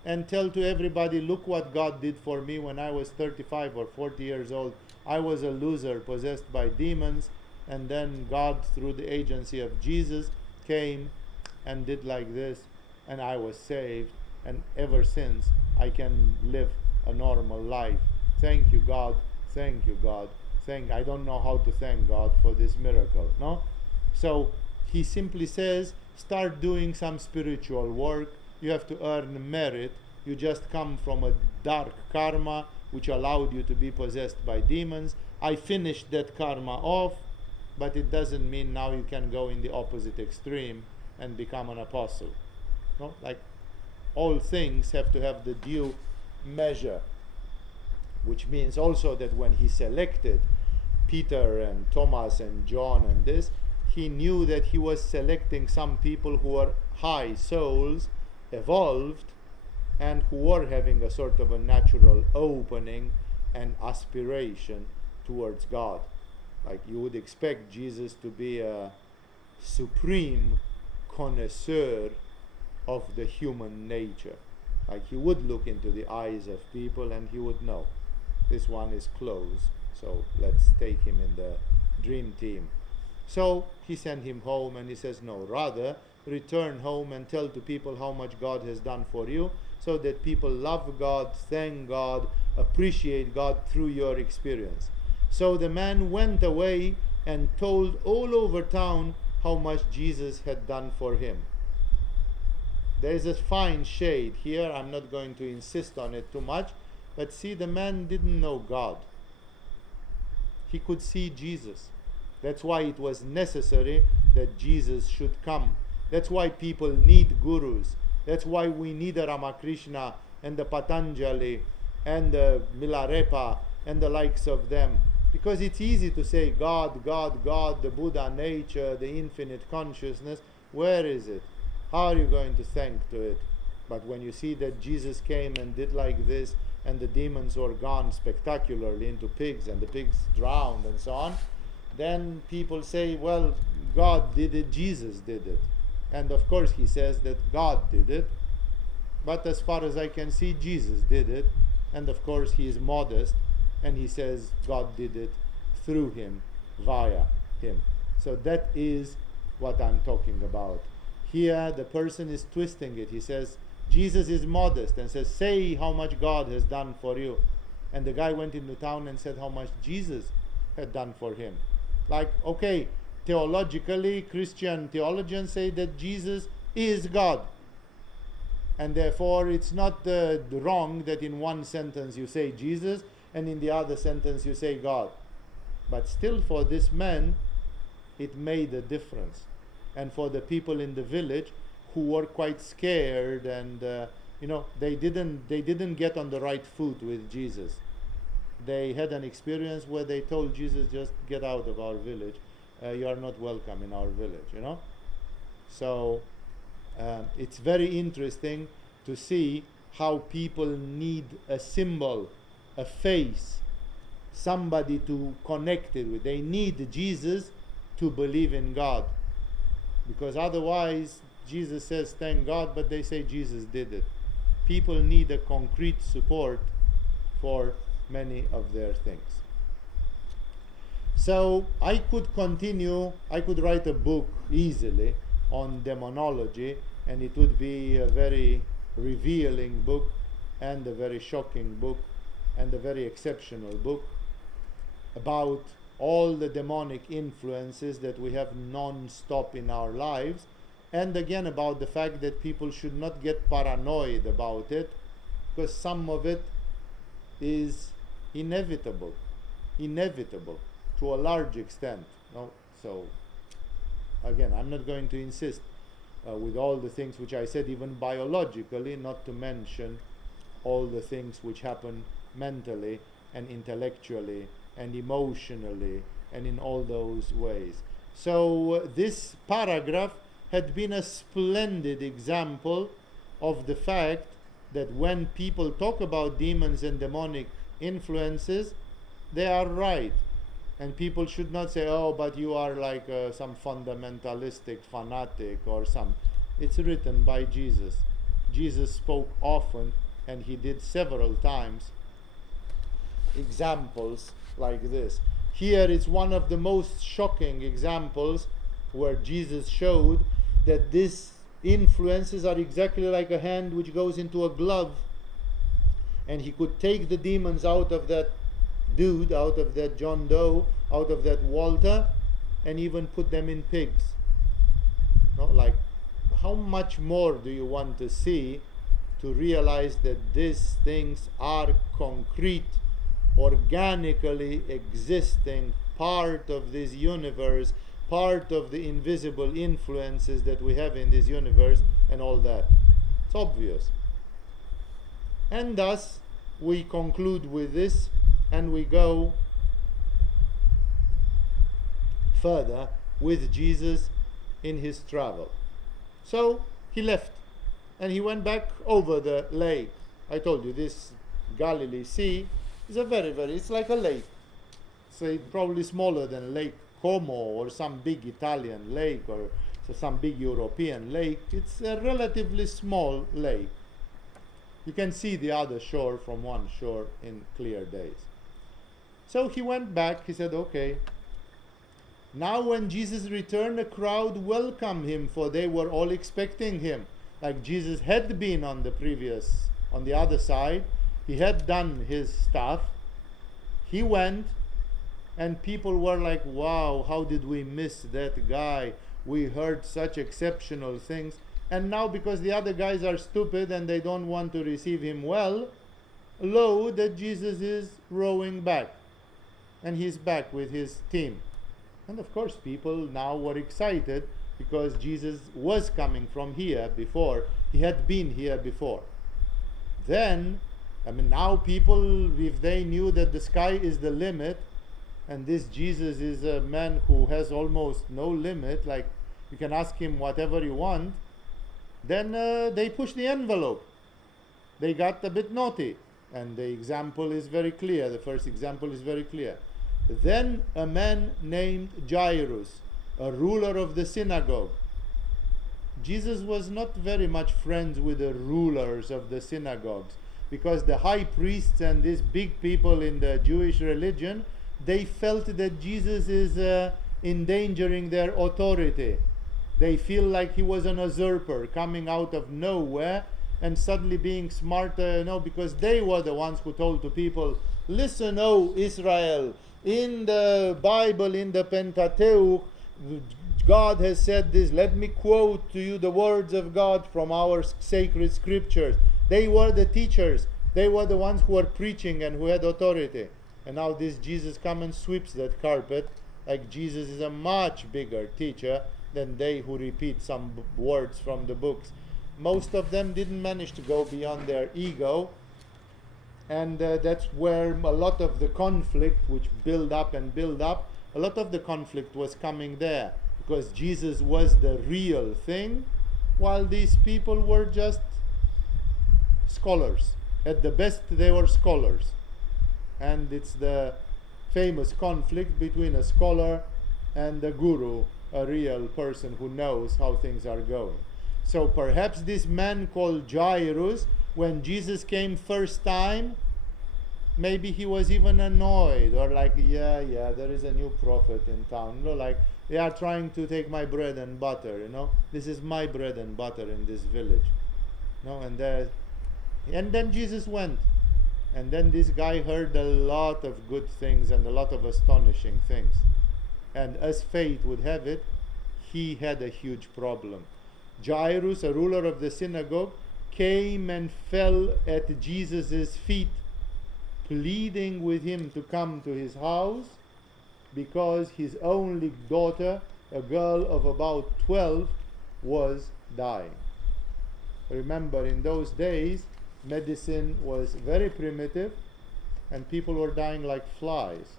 and tell to everybody, look what God did for me when I was 35 or 40 years old. I was a loser possessed by demons, and then God, through the agency of Jesus, came and did like this, and I was saved, and ever since I can live a normal life. Thank you, God. Thank you, God. I don't know how to thank God for this miracle. No? So he simply says, start doing some spiritual work. You have to earn merit. You just come from a dark karma which allowed you to be possessed by demons. I finished that karma off, but it doesn't mean now you can go in the opposite extreme and become an apostle. No? Like, all things have to have the due measure, which means also that when he selected Peter and Thomas and John and this, he knew that he was selecting some people who were high souls, evolved, and who were having a sort of a natural opening and aspiration towards God. Like you would expect Jesus to be a supreme connoisseur of the human nature. Like he would look into the eyes of people and he would know this one is close, so let's take him in the dream team. So he sent him home and he says, no, rather return home and tell to people how much God has done for you, so that people love God, thank God, appreciate God through your experience. So the man went away and told all over town how much Jesus had done for him. There is a fine shade here, I'm not going to insist on it too much, but see, the man didn't know God. He could see Jesus. That's why it was necessary that Jesus should come. That's why people need gurus. That's why we need the Ramakrishna and the Patanjali and the Milarepa and the likes of them. Because it's easy to say God, God, God, the Buddha, nature, the infinite consciousness. Where is it? How are you going to thank to it? But when you see that Jesus came and did like this, and the demons were gone spectacularly into pigs, and the pigs drowned and so on, then people say, well, God did it, Jesus did it. And of course he says that God did it, but as far as I can see, Jesus did it. And of course he is modest, and he says God did it through him, via him. So that is what I'm talking about. Here the person is twisting it. He says Jesus is modest and says, say how much God has done for you. And the guy went into town and said how much Jesus had done for him. Like, okay, theologically, Christian theologians say that Jesus is God. And therefore it's not wrong that in one sentence you say Jesus and in the other sentence you say God. But still for this man, it made a difference. And for the people in the village who were quite scared and they didn't get on the right foot with Jesus. They had an experience where they told Jesus, just get out of our village. You are not welcome in our village, So it's very interesting to see how people need a symbol, a face, somebody to connect it with. They need Jesus to believe in God. Because otherwise, Jesus says, thank God, but they say Jesus did it. People need a concrete support for many of their things. So I could continue, I could write a book easily on demonology, and it would be a very revealing book and a very shocking book and a very exceptional book about all the demonic influences that we have non-stop in our lives, and again about the fact that people should not get paranoid about it, because some of it is inevitable to a large extent. No? So again, I'm not going to insist with all the things which I said, even biologically, not to mention all the things which happen mentally and intellectually and emotionally and in all those ways. So this paragraph had been a splendid example of the fact that when people talk about demons and demonic influences, they are right. And people should not say, oh, but you are like some fundamentalistic fanatic or some. It's written by Jesus. Jesus spoke often, and he did several times examples like this. Here is one of the most shocking examples where Jesus showed that these influences are exactly like a hand which goes into a glove, and he could take the demons out of that dude, out of that John Doe, out of that Walter, and even put them in pigs. No, like, how much more do you want to see to realize that these things are concrete, organically existing, part of this universe, part of the invisible influences that we have in this universe, and all that? It's obvious. And thus we conclude with this, and we go further with Jesus in his travel. So he left and he went back over the lake. I told you this Galilee Sea is a it's like a lake. It's probably smaller than Lake Como or some big Italian lake or some big European lake. It's a relatively small lake. You can see the other shore from one shore in clear days. So he went back. He said, okay. Now when Jesus returned, the crowd welcomed him, for they were all expecting him. Like Jesus had been on the other side. He had done his stuff. He went, and people were like, wow, how did we miss that guy? We heard such exceptional things. And now because the other guys are stupid and they don't want to receive him well, lo, that Jesus is rowing back. And he's back with his team. And of course people now were excited because Jesus was coming from here before. He had been here before. Then, now people, if they knew that the sky is the limit, and this Jesus is a man who has almost no limit, like you can ask him whatever you want, then they push the envelope. They got a bit naughty. And the example is very clear. The first example is very clear. Then a man named Jairus, a ruler of the synagogue. Jesus was not very much friends with the rulers of the synagogues, because the high priests and these big people in the Jewish religion, they felt that Jesus is endangering their authority. They feel like he was an usurper coming out of nowhere and suddenly being smarter, because they were the ones who told to people, listen, O Israel, in the Bible, in the Pentateuch, God has said this. Let me quote to you the words of God from our sacred scriptures. They were the teachers. They were the ones who were preaching and who had authority. And now this Jesus comes and sweeps that carpet, like Jesus is a much bigger teacher than they who repeat some words from the books. Most of them didn't manage to go beyond their ego. And that's where a lot of the conflict, which build up, a lot of the conflict was coming there. Because Jesus was the real thing, while these people were just scholars. At the best, they were scholars. And it's the famous conflict between a scholar and a guru, a real person who knows how things are going. So perhaps this man called Jairus, when Jesus came first time, maybe he was even annoyed, or like, yeah, there is a new prophet in town. Like, they are trying to take my bread and butter, This is my bread and butter in this village. And then Jesus went. And then this guy heard a lot of good things and a lot of astonishing things. And as fate would have it, he had a huge problem. Jairus, a ruler of the synagogue, came and fell at Jesus' feet, pleading with him to come to his house, because his only daughter, a girl of about 12, was dying. Remember, in those days, medicine was very primitive and people were dying like flies.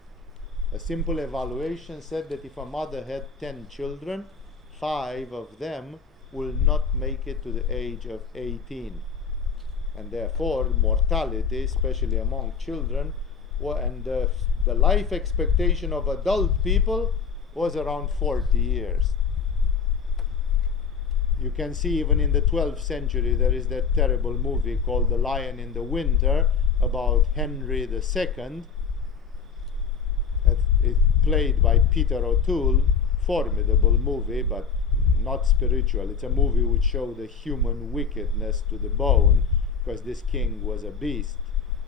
A simple evaluation said that if a mother had 10 children, 5 of them will not make it to the age of 18. And therefore, mortality, especially among children, and the life expectation of adult people was around 40 years. You can see even in the 12th century there is that terrible movie called The Lion in the Winter about Henry II. It's played by Peter O'Toole. Formidable movie, but not spiritual. It's a movie which shows the human wickedness to the bone, because this king was a beast,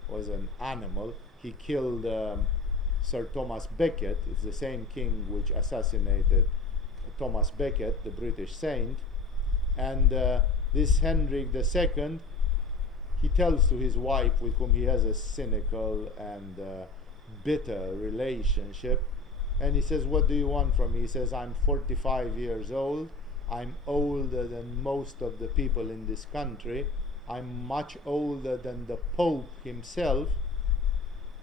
was an animal. He killed Sir Thomas Becket. It's the same king which assassinated Thomas Becket, the British saint. And this Henry II, he tells to his wife, with whom he has a cynical and bitter relationship, and he says, what do you want from me? He says, I'm 45 years old. I'm older than most of the people in this country. I'm much older than the Pope himself,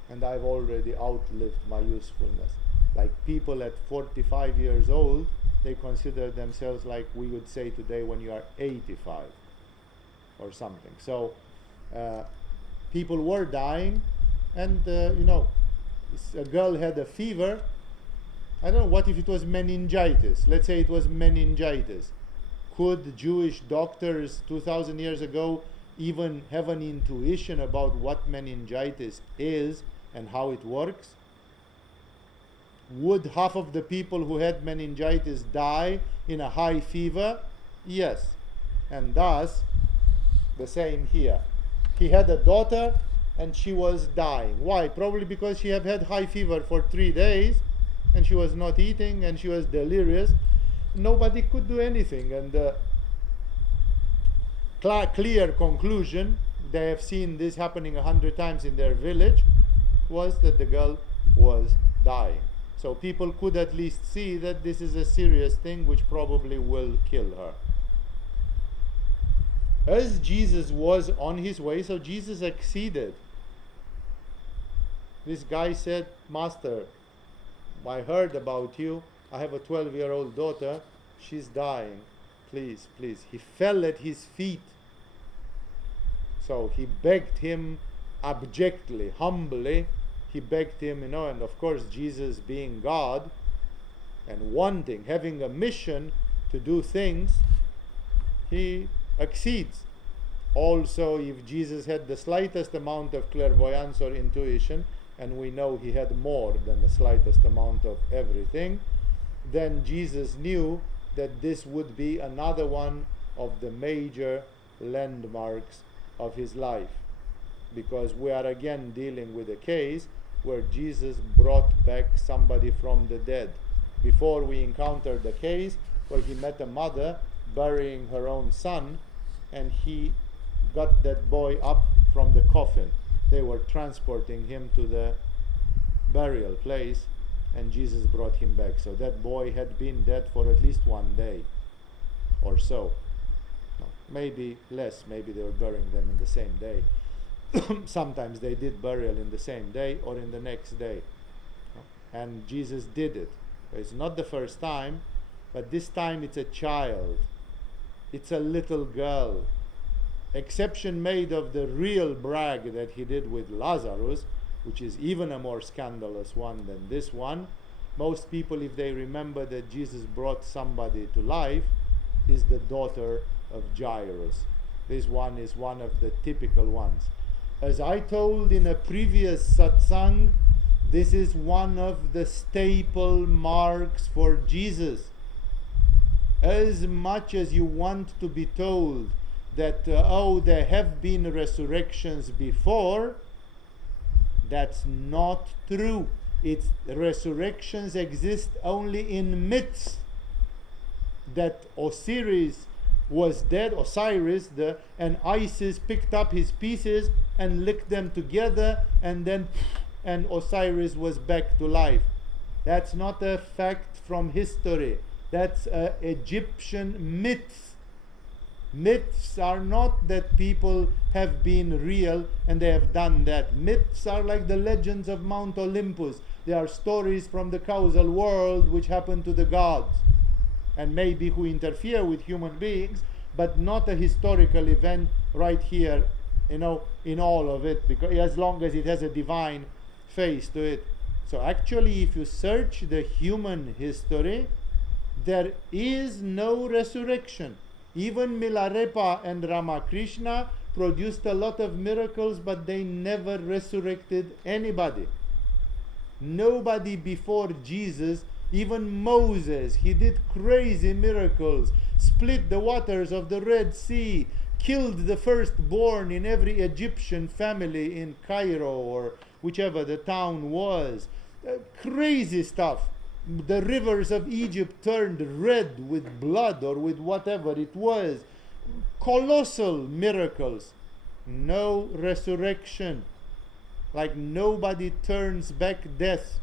and I've already outlived my usefulness. Like, people at 45 years old they consider themselves, like we would say today, when you are 85 or something. So people were dying, and a girl had a fever. I don't know, what if it was meningitis? Let's say it was meningitis. Could Jewish doctors 2000 years ago even have an intuition about what meningitis is and how it works? Would half of the people who had meningitis die in a high fever? Yes. And thus, the same here. He had a daughter and she was dying. Why? Probably because she had had high fever for 3 days and she was not eating and she was delirious. Nobody could do anything. And the clear conclusion, they have seen this happening 100 times in their village, was that the girl was dying. So people could at least see that this is a serious thing which probably will kill her. As Jesus was on his way, so Jesus acceded. This guy said, "Master, I heard about you. I have a 12-year-old daughter. She's dying. Please, please." He fell at his feet. So he begged him abjectly, humbly. He begged him, and of course Jesus, being God and wanting, having a mission to do things, he accedes. Also, if Jesus had the slightest amount of clairvoyance or intuition, and we know he had more than the slightest amount of everything, then Jesus knew that this would be another one of the major landmarks of his life, because we are again dealing with a case where Jesus brought back somebody from the dead. Before we encountered the case where he met a mother burying her own son, and he got that boy up from the coffin. They were transporting him to the burial place, and Jesus brought him back. So that boy had been dead for at least 1 day or so. No, maybe less, maybe they were burying them in the same day. Sometimes they did burial in the same day or in the next day. And Jesus did it. It's not the first time, but this time it's a child. It's a little girl. Exception made of the real brag that he did with Lazarus, which is even a more scandalous one than this one. Most people, if they remember that Jesus brought somebody to life, is the daughter of Jairus. This one is one of the typical ones. As I told in a previous satsang, this is one of the staple marks for Jesus. As much as you want to be told that, there have been resurrections before, that's not true. Resurrections exist only in myths. That Osiris was dead, and Isis picked up his pieces and licked them together, and Osiris was back to life. That's not a fact from history. That's Egyptian myths. Myths are not that people have been real and they have done that. Myths are like the legends of Mount Olympus. They are stories from the causal world which happen to the gods, and maybe who interfere with human beings, but not a historical event right here, in all of it, because as long as it has a divine face to it. So actually, if you search the human history, there is no resurrection. Even Milarepa and Ramakrishna produced a lot of miracles, but they never resurrected anybody. Nobody before Jesus, even Moses, he did crazy miracles, split the waters of the Red Sea, killed the firstborn in every Egyptian family in Cairo or whichever the town was. Crazy stuff. The rivers of Egypt turned red with blood or with whatever it was. Colossal miracles. No resurrection. Like nobody turns back death.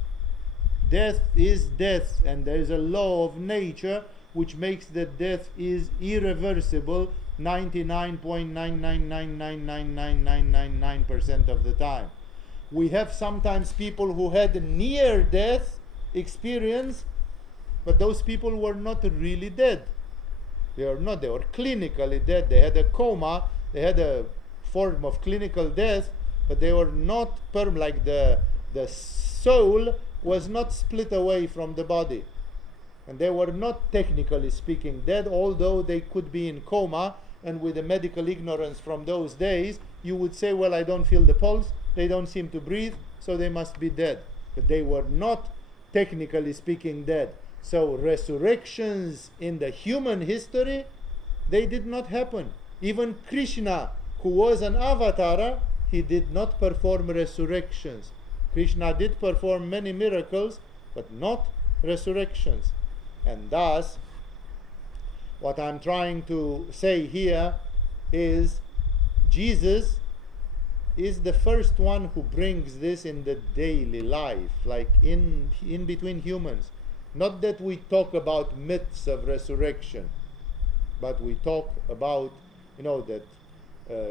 Death is death, and there is a law of nature which makes that death is irreversible 99.999999999% of the time. We have sometimes people who had near death experience, But those people were not really dead. They were clinically dead. They had a coma, they had a form of clinical death, but they were not like the soul was not split away from the body. And they were not technically speaking dead, although they could be in coma, and with the medical ignorance from those days, you would say, well, I don't feel the pulse, they don't seem to breathe, so they must be dead. But they were not technically speaking dead. So resurrections in the human history, they did not happen. Even Krishna, who was an avatar, he did not perform resurrections. Krishna did perform many miracles, but not resurrections. And thus, what I'm trying to say here is Jesus is the first one who brings this in the daily life, like in between humans. Not that we talk about myths of resurrection, but we talk about, that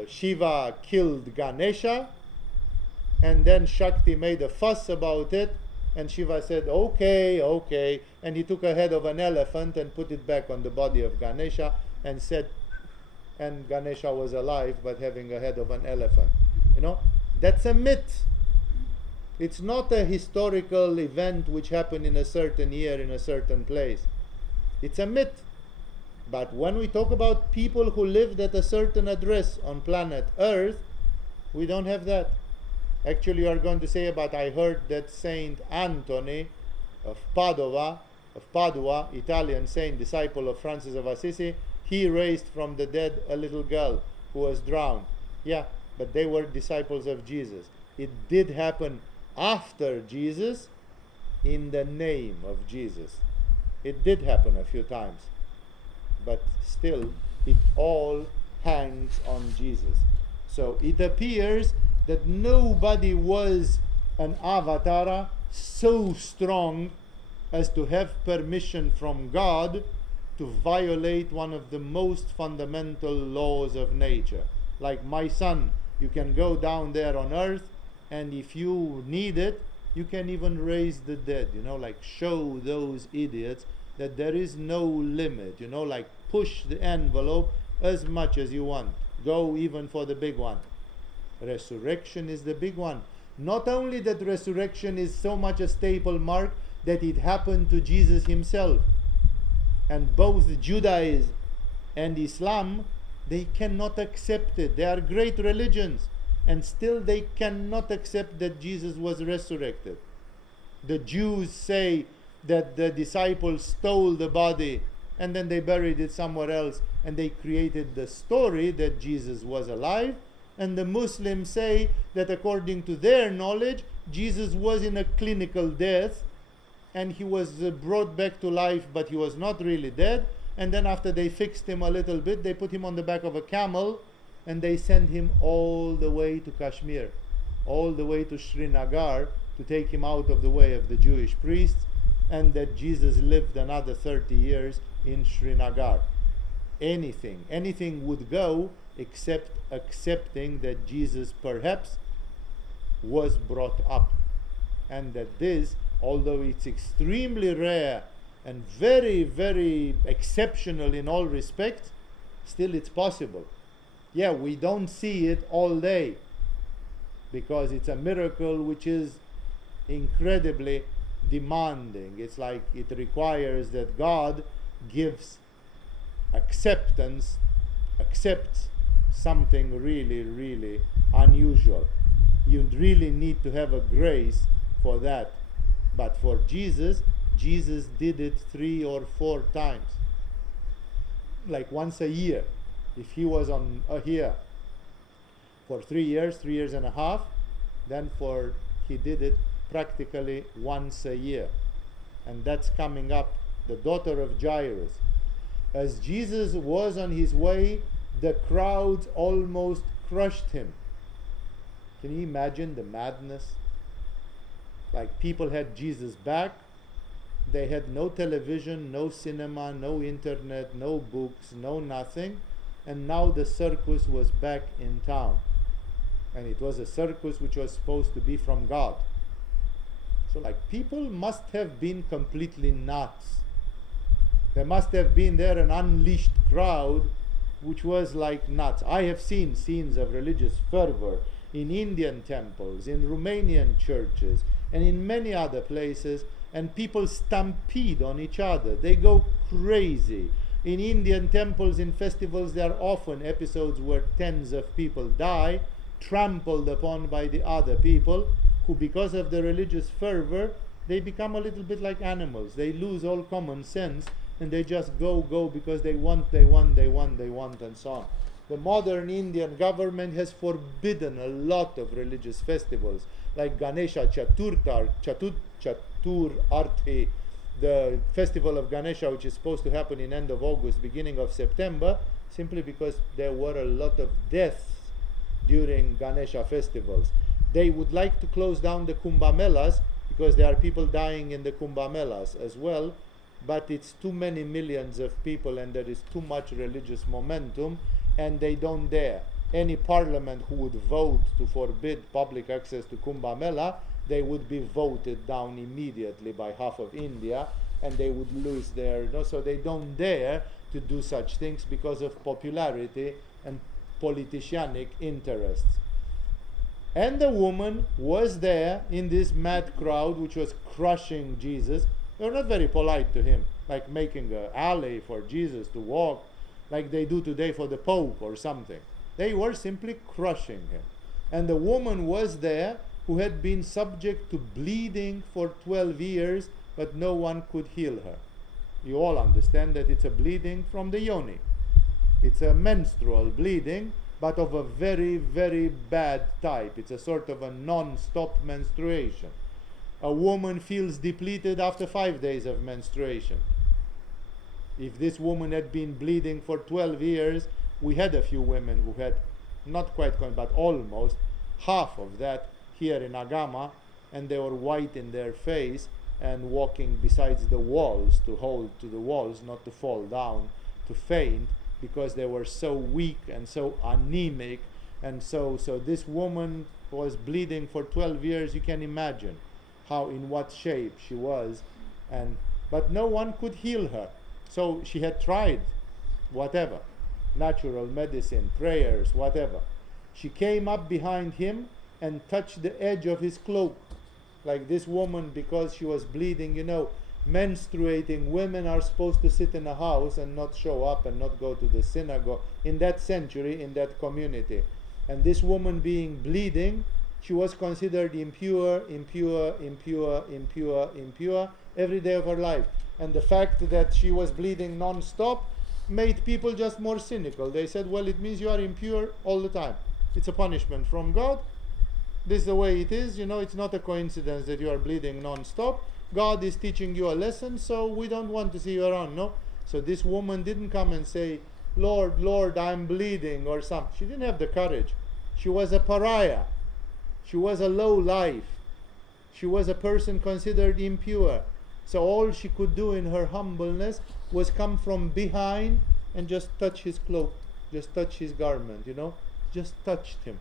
Shiva killed Ganesha, and then Shakti made a fuss about it, and Shiva said, okay, and he took a head of an elephant and put it back on the body of Ganesha and said, and Ganesha was alive but having a head of an elephant. That's a myth. It's not a historical event which happened in a certain year in a certain place. It's a myth. But when we talk about people who lived at a certain address on planet Earth, we don't have that. Actually, you are going to say about, I heard that Saint Anthony of Padua, Italian saint, disciple of Francis of Assisi, he raised from the dead a little girl who was drowned. Yeah, but they were disciples of Jesus. It did happen after Jesus, in the name of Jesus. It did happen a few times, but still it all hangs on Jesus. So it appears that nobody was an avatar so strong as to have permission from God to violate one of the most fundamental laws of nature. Like, my son, you can go down there on earth, and if you need it, you can even raise the dead, like show those idiots that there is no limit, like push the envelope as much as you want. Go even for the big one. Resurrection is the big one. Not only that resurrection is so much a staple mark that it happened to Jesus himself. And both Judaism and Islam, they cannot accept it. They are great religions, and still they cannot accept that Jesus was resurrected. The Jews say that the disciples stole the body and then they buried it somewhere else, and they created the story that Jesus was alive. And the Muslims say that according to their knowledge, Jesus was in a clinical death and he was brought back to life, but he was not really dead. And then after they fixed him a little bit, they put him on the back of a camel and they sent him all the way to Kashmir, all the way to Srinagar, to take him out of the way of the Jewish priests, and that Jesus lived another 30 years in Srinagar. Anything would go except accepting that Jesus perhaps was brought up, and that this, although it's extremely rare and very, very exceptional in all respects, still it's possible. Yeah, we don't see it all day because it's a miracle which is incredibly demanding. It's like it requires that God gives accepts something really, really unusual. You really need to have a grace for that. But for Jesus did it 3 or 4 times. Like once a year. If he was on here for 3 years and a half, then he did it practically once a year. And that's coming up, the daughter of Jairus. As Jesus was on his way, the crowds almost crushed him. Can you imagine the madness? Like, people had Jesus back. They had no television, no cinema, no internet, no books, no nothing. And now the circus was back in town. And it was a circus which was supposed to be from God. So like, people must have been completely nuts There must have been there an unleashed crowd which was like nuts. I have seen scenes of religious fervor in Indian temples, in Romanian churches, and in many other places, and people stampede on each other. They go crazy. In Indian temples, in festivals, there are often episodes where tens of people die, trampled upon by the other people, who, because of the religious fervor, they become a little bit like animals. They lose all common sense, and they just go because they want, and so on. The modern Indian government has forbidden a lot of religious festivals, like Ganesha Chaturthi, the festival of Ganesha, which is supposed to happen in end of August, beginning of September, simply because there were a lot of deaths during Ganesha festivals. They would like to close down the Kumbh Melas because there are people dying in the Kumbh Melas as well, but it's too many millions of people and there is too much religious momentum, and they don't dare. Any parliament who would vote to forbid public access to Kumbh Mela, they would be voted down immediately by half of India, and they would lose their, so they don't dare to do such things because of popularity and politicianic interests. And the woman was there in this mad crowd which was crushing Jesus. They were not very polite to him, like making an alley for Jesus to walk, like they do today for the Pope or something. They were simply crushing him. And the woman was there who had been subject to bleeding for 12 years, but no one could heal her. You all understand that it's a bleeding from the yoni. It's a menstrual bleeding, but of a very, very bad type. It's a sort of a non-stop menstruation. A woman feels depleted after 5 days of menstruation. If this woman had been bleeding for 12 years, we had a few women who had, not quite, but almost half of that here in Agama, and they were white in their face and walking besides the walls to hold to the walls, not to fall down, to faint, because they were so weak and so anemic. And so this woman was bleeding for 12 years. You can imagine how, in what shape she was, but no one could heal her. So she had tried whatever, natural medicine, prayers, whatever. She came up behind him and touched the edge of his cloak. Like this woman, because she was bleeding, menstruating women are supposed to sit in a house and not show up and not go to the synagogue in that century, in that community. And this woman being bleeding, she was considered impure every day of her life. And the fact that she was bleeding non-stop made people just more cynical. They said, well, it means you are impure all the time. It's a punishment from God. This is the way it is. It's not a coincidence that you are bleeding non-stop. God is teaching you a lesson, so we don't want to see you around, no? So this woman didn't come and say, Lord, Lord, I'm bleeding or something. She didn't have the courage. She was a pariah. She was a low life. She was a person considered impure. So all she could do in her humbleness was come from behind and just touch his cloak, just touch his garment, just touched him.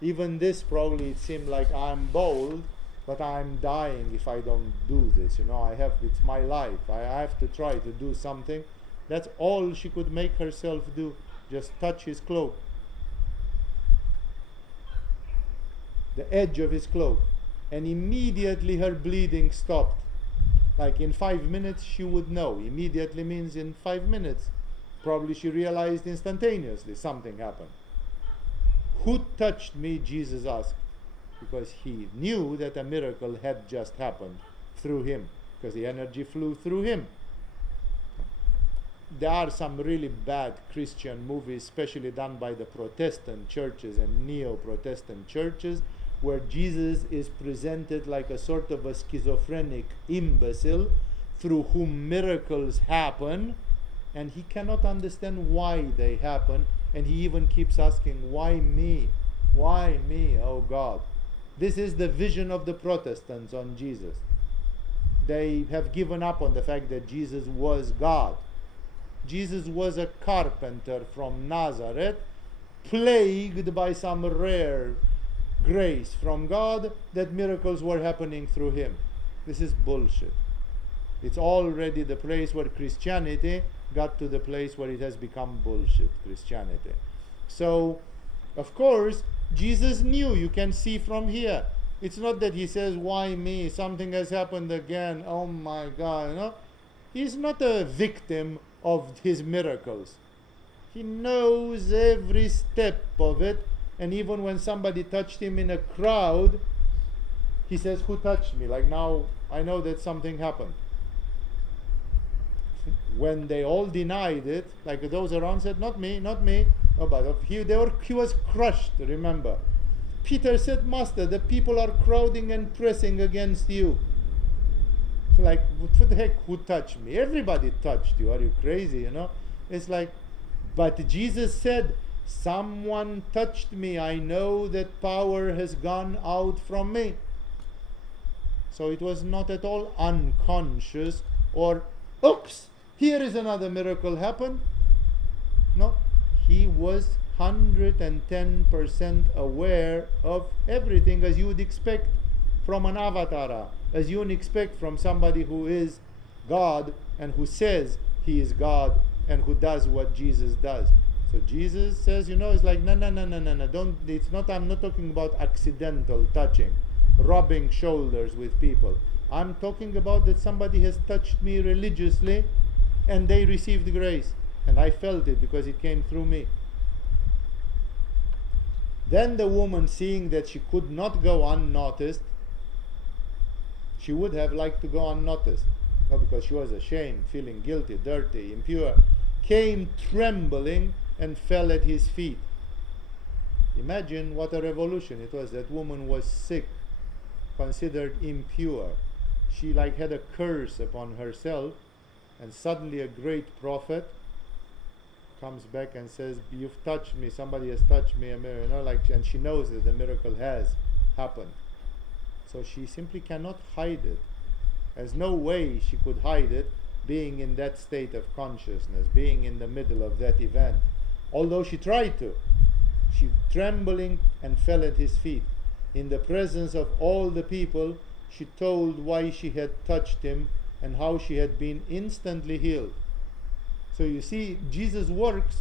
Even this, probably it seemed like I'm bold, but I'm dying if I don't do this. It's my life. I have to try to do something. That's all she could make herself do, just touch his cloak. The edge of his cloak. And immediately her bleeding stopped. Like in 5 minutes she would know. Immediately means in 5 minutes. Probably she realized instantaneously something happened. Who touched me? Jesus asked. Because he knew that a miracle had just happened through him. Because the energy flew through him. There are some really bad Christian movies, especially done by the Protestant churches and neo-Protestant churches, where Jesus is presented like a sort of a schizophrenic imbecile through whom miracles happen, and he cannot understand why they happen, and he even keeps asking, why me? Why me, oh God? This is the vision of the Protestants on Jesus. They have given up on the fact that Jesus was God. Jesus was a carpenter from Nazareth, plagued by some rare grace from God that miracles were happening through him. This is bullshit. It's already the place where Christianity got to the place where it has become bullshit, Christianity. So, of course, Jesus knew. You can see from here. It's not that he says, why me? Something has happened again. Oh my God. No? He's not a victim of his miracles. He knows every step of it. And even when somebody touched him in a crowd, he says, who touched me? Like, now I know that something happened. When they all denied it, like those around said, not me, not me. Oh, but he was crushed, remember. Peter said, Master, the people are crowding and pressing against you. Like, what the heck, who touched me? Everybody touched you. Are you crazy, you know? It's like, but Jesus said, someone touched me. I know that power has gone out from me. So it was not at all unconscious or, oops, here is another miracle happen. No, he was 110% aware of everything, as you would expect from an avatar, as you would expect from somebody who is God and who says he is God and who does what Jesus does. So Jesus says, you know, it's like, no, don't, it's not, I'm not talking about accidental touching, rubbing shoulders with people. I'm talking about that somebody has touched me religiously and they received grace. And I felt it because it came through me. Then the woman, seeing that she could not go unnoticed, she would have liked to go unnoticed, not because she was ashamed, feeling guilty, dirty, impure, came trembling and fell at his feet. Imagine what a revolution it was. That woman was sick, considered impure. She like had a curse upon herself, and suddenly a great prophet comes back and says, you've touched me, somebody has touched me, you know, like, and she knows that the miracle has happened. So she simply cannot hide it. There's no way she could hide it, being in that state of consciousness, being in the middle of that event. Although she tried to. She trembling and fell at his feet. In the presence of all the people, she told why she had touched him and how she had been instantly healed. So you see, Jesus works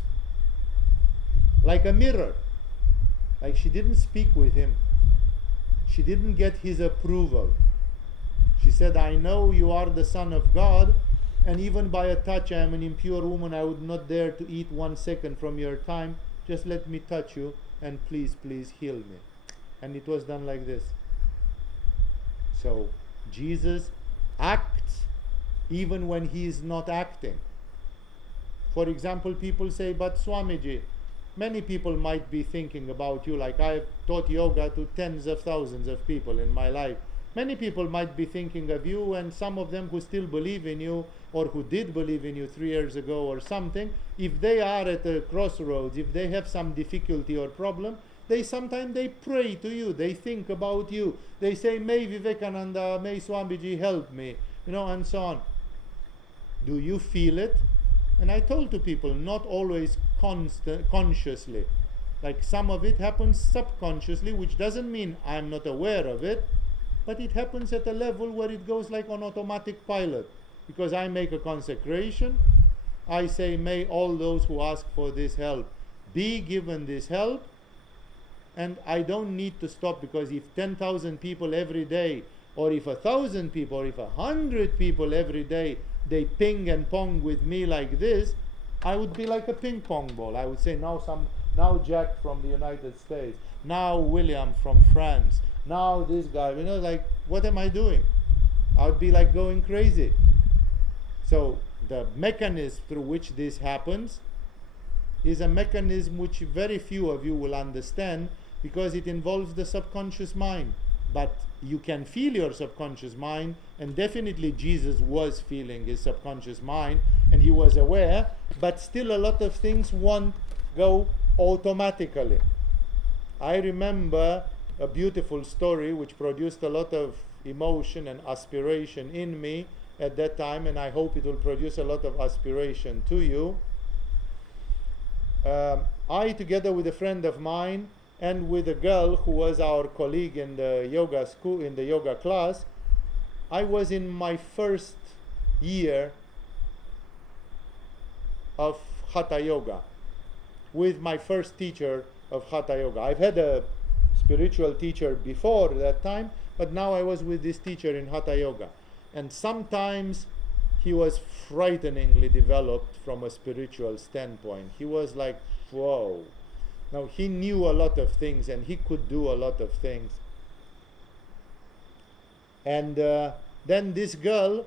like a mirror. Like she didn't speak with him. She didn't get his approval. She said, I know you are the Son of God, and even by a touch, I am an impure woman. I would not dare to eat 1 second from your time. Just let me touch you, and please, please heal me. And it was done like this. So Jesus acts even when he is not acting. For example, people say, but Swamiji, many people might be thinking about you, like I've taught yoga to tens of thousands of people in my life. Many people might be thinking of you, and some of them who still believe in you, or who did believe in you 3 years ago or something, if they are at a crossroads, if they have some difficulty or problem, sometimes they pray to you, they think about you, they say, may Vivekananda, may Swamiji help me, you know, and so on. Do you feel it? And I told to people, not always consciously. Like some of it happens subconsciously, which doesn't mean I'm not aware of it, but it happens at a level where it goes like on automatic pilot. Because I make a consecration, I say, may all those who ask for this help be given this help, and I don't need to stop, because if 10,000 people every day, or if 1,000 people, or if 100 people every day, they ping and pong with me like this, I would be like a ping pong ball. I would say, now Jack from the United States, now William from France, now this guy, you know, like, what am I doing? I would be like going crazy. So the mechanism through which this happens is a mechanism which very few of you will understand, because it involves the subconscious mind. But you can feel your subconscious mind, and definitely Jesus was feeling his subconscious mind, and he was aware, but still a lot of things won't go automatically. I remember a beautiful story which produced a lot of emotion and aspiration in me at that time, and I hope it will produce a lot of aspiration to you. I, together with a friend of mine and with a girl who was our colleague in the yoga school, in the yoga class, I was in my first year of Hatha Yoga with my first teacher of Hatha Yoga. I've had a spiritual teacher before that time, but now I was with this teacher in Hatha Yoga. And sometimes he was frighteningly developed from a spiritual standpoint. He was like, whoa. Now, he knew a lot of things and he could do a lot of things. And then this girl,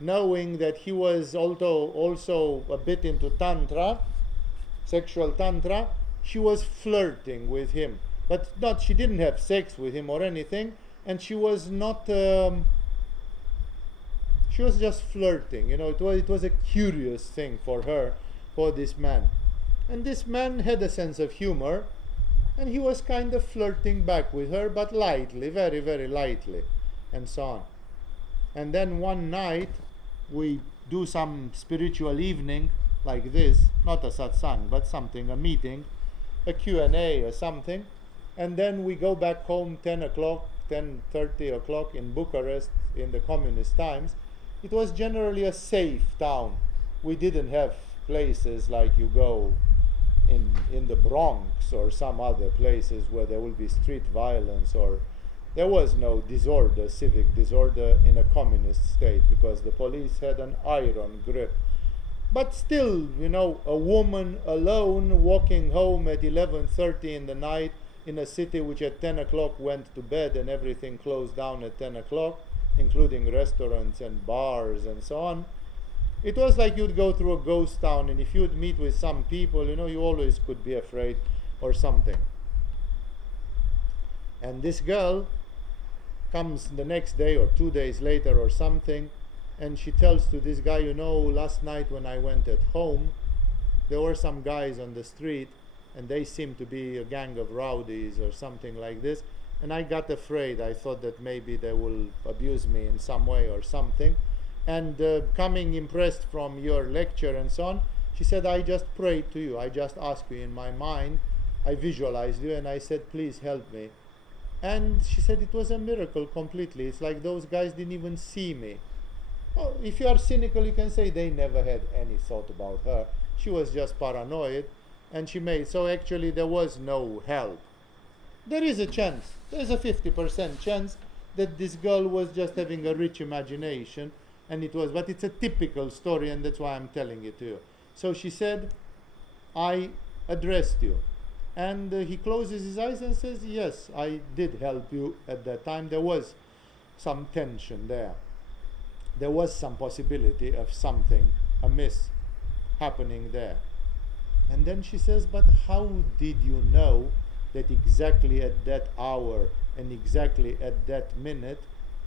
knowing that he was also a bit into Tantra, sexual Tantra, she was flirting with him. But she didn't have sex with him or anything, and she was not, she was just flirting. It was a curious thing for her, for this man. And this man had a sense of humor, and he was kind of flirting back with her, but lightly, very, very lightly, and so on. And then one night, we do some spiritual evening like this, not a satsang, but something, a meeting, a Q&A or something. And then we go back home 10 o'clock, 10:30 o'clock in Bucharest in the communist times. It was generally a safe town. We didn't have places like you go in the Bronx or some other places where there will be street violence, or there was no disorder, civic disorder in a communist state, because the police had an iron grip. But still, a woman alone walking home at 11:30 in the night in a city which at 10 o'clock went to bed and everything closed down at 10 o'clock, including restaurants and bars and so on. It was like you'd go through a ghost town, and if you'd meet with some people, you always could be afraid or something. And this girl comes the next day or 2 days later or something, and she tells to this guy, last night when I went at home, there were some guys on the street, and they seemed to be a gang of rowdies or something like this, and I got afraid. I thought that maybe they will abuse me in some way or something. And coming impressed from your lecture and so on, she said, I just prayed to you. I just asked you in my mind. I visualized you, and I said, please help me. And she said it was a miracle completely. It's like those guys didn't even see me. Well, if you are cynical, you can say they never had any thought about her. She was just paranoid, and she made, so actually there was no help. There is a chance, there's a 50% chance that this girl was just having a rich imagination, and it was, but it's a typical story, and that's why I'm telling it to you. So she said, I addressed you. And he closes his eyes and says, yes, I did help you at that time. There was some tension there. There was some possibility of something amiss happening there. And then she says, but how did you know that exactly at that hour and exactly at that minute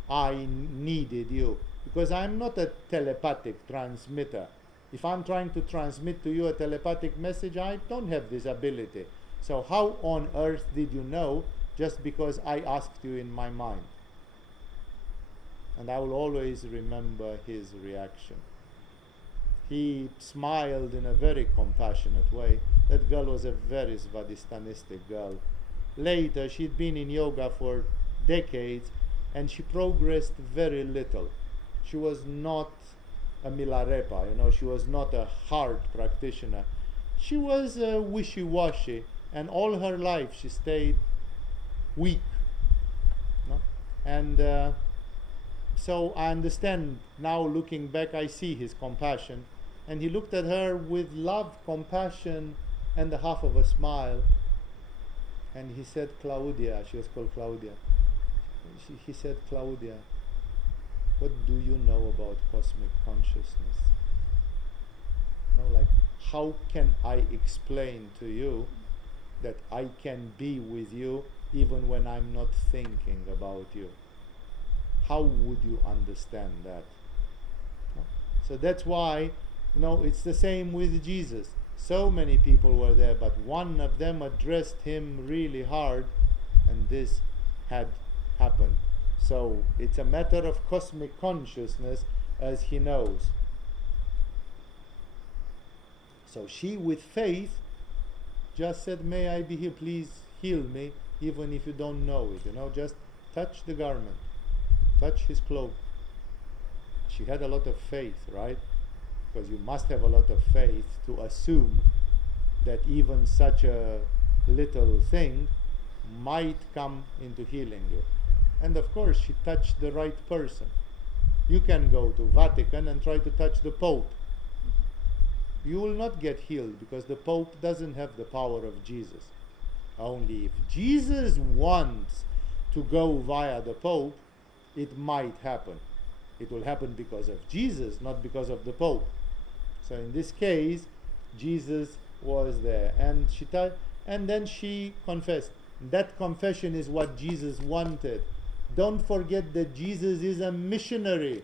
I needed you? Because I'm not a telepathic transmitter. If I'm trying to transmit to you a telepathic message, I don't have this ability. So how on earth did you know just because I asked you in my mind? And I will always remember his reaction. He smiled in a very compassionate way. That girl was a very Svadistanistic girl. Later, she'd been in yoga for decades, and she progressed very little. She was not a Milarepa, she was not a hard practitioner. She was wishy-washy, and all her life she stayed weak. And so I understand now, looking back, I see his compassion. And he looked at her with love, compassion, and the half of a smile. And he said, Claudia, she was called Claudia. He said, Claudia, what do you know about cosmic consciousness? How can I explain to you that I can be with you even when I'm not thinking about you? How would you understand that? So that's why, it's the same with Jesus. So many people were there, but one of them addressed him really hard, and this had happened. So it's a matter of cosmic consciousness, as he knows. So she, with faith, just said, may I be healed? Please heal me, even if you don't know it. Just touch the garment, touch his cloak. she had a lot of faith, right? Because you must have a lot of faith to assume that even such a little thing might come into healing you. And of course, she touched the right person. You can go to Vatican and try to touch the Pope. You will not get healed because the Pope doesn't have the power of Jesus. Only if Jesus wants to go via the Pope, it might happen. It will happen because of Jesus, not because of the Pope. So in this case, Jesus was there, and and then she confessed. That confession is what Jesus wanted. Don't forget that Jesus is a missionary.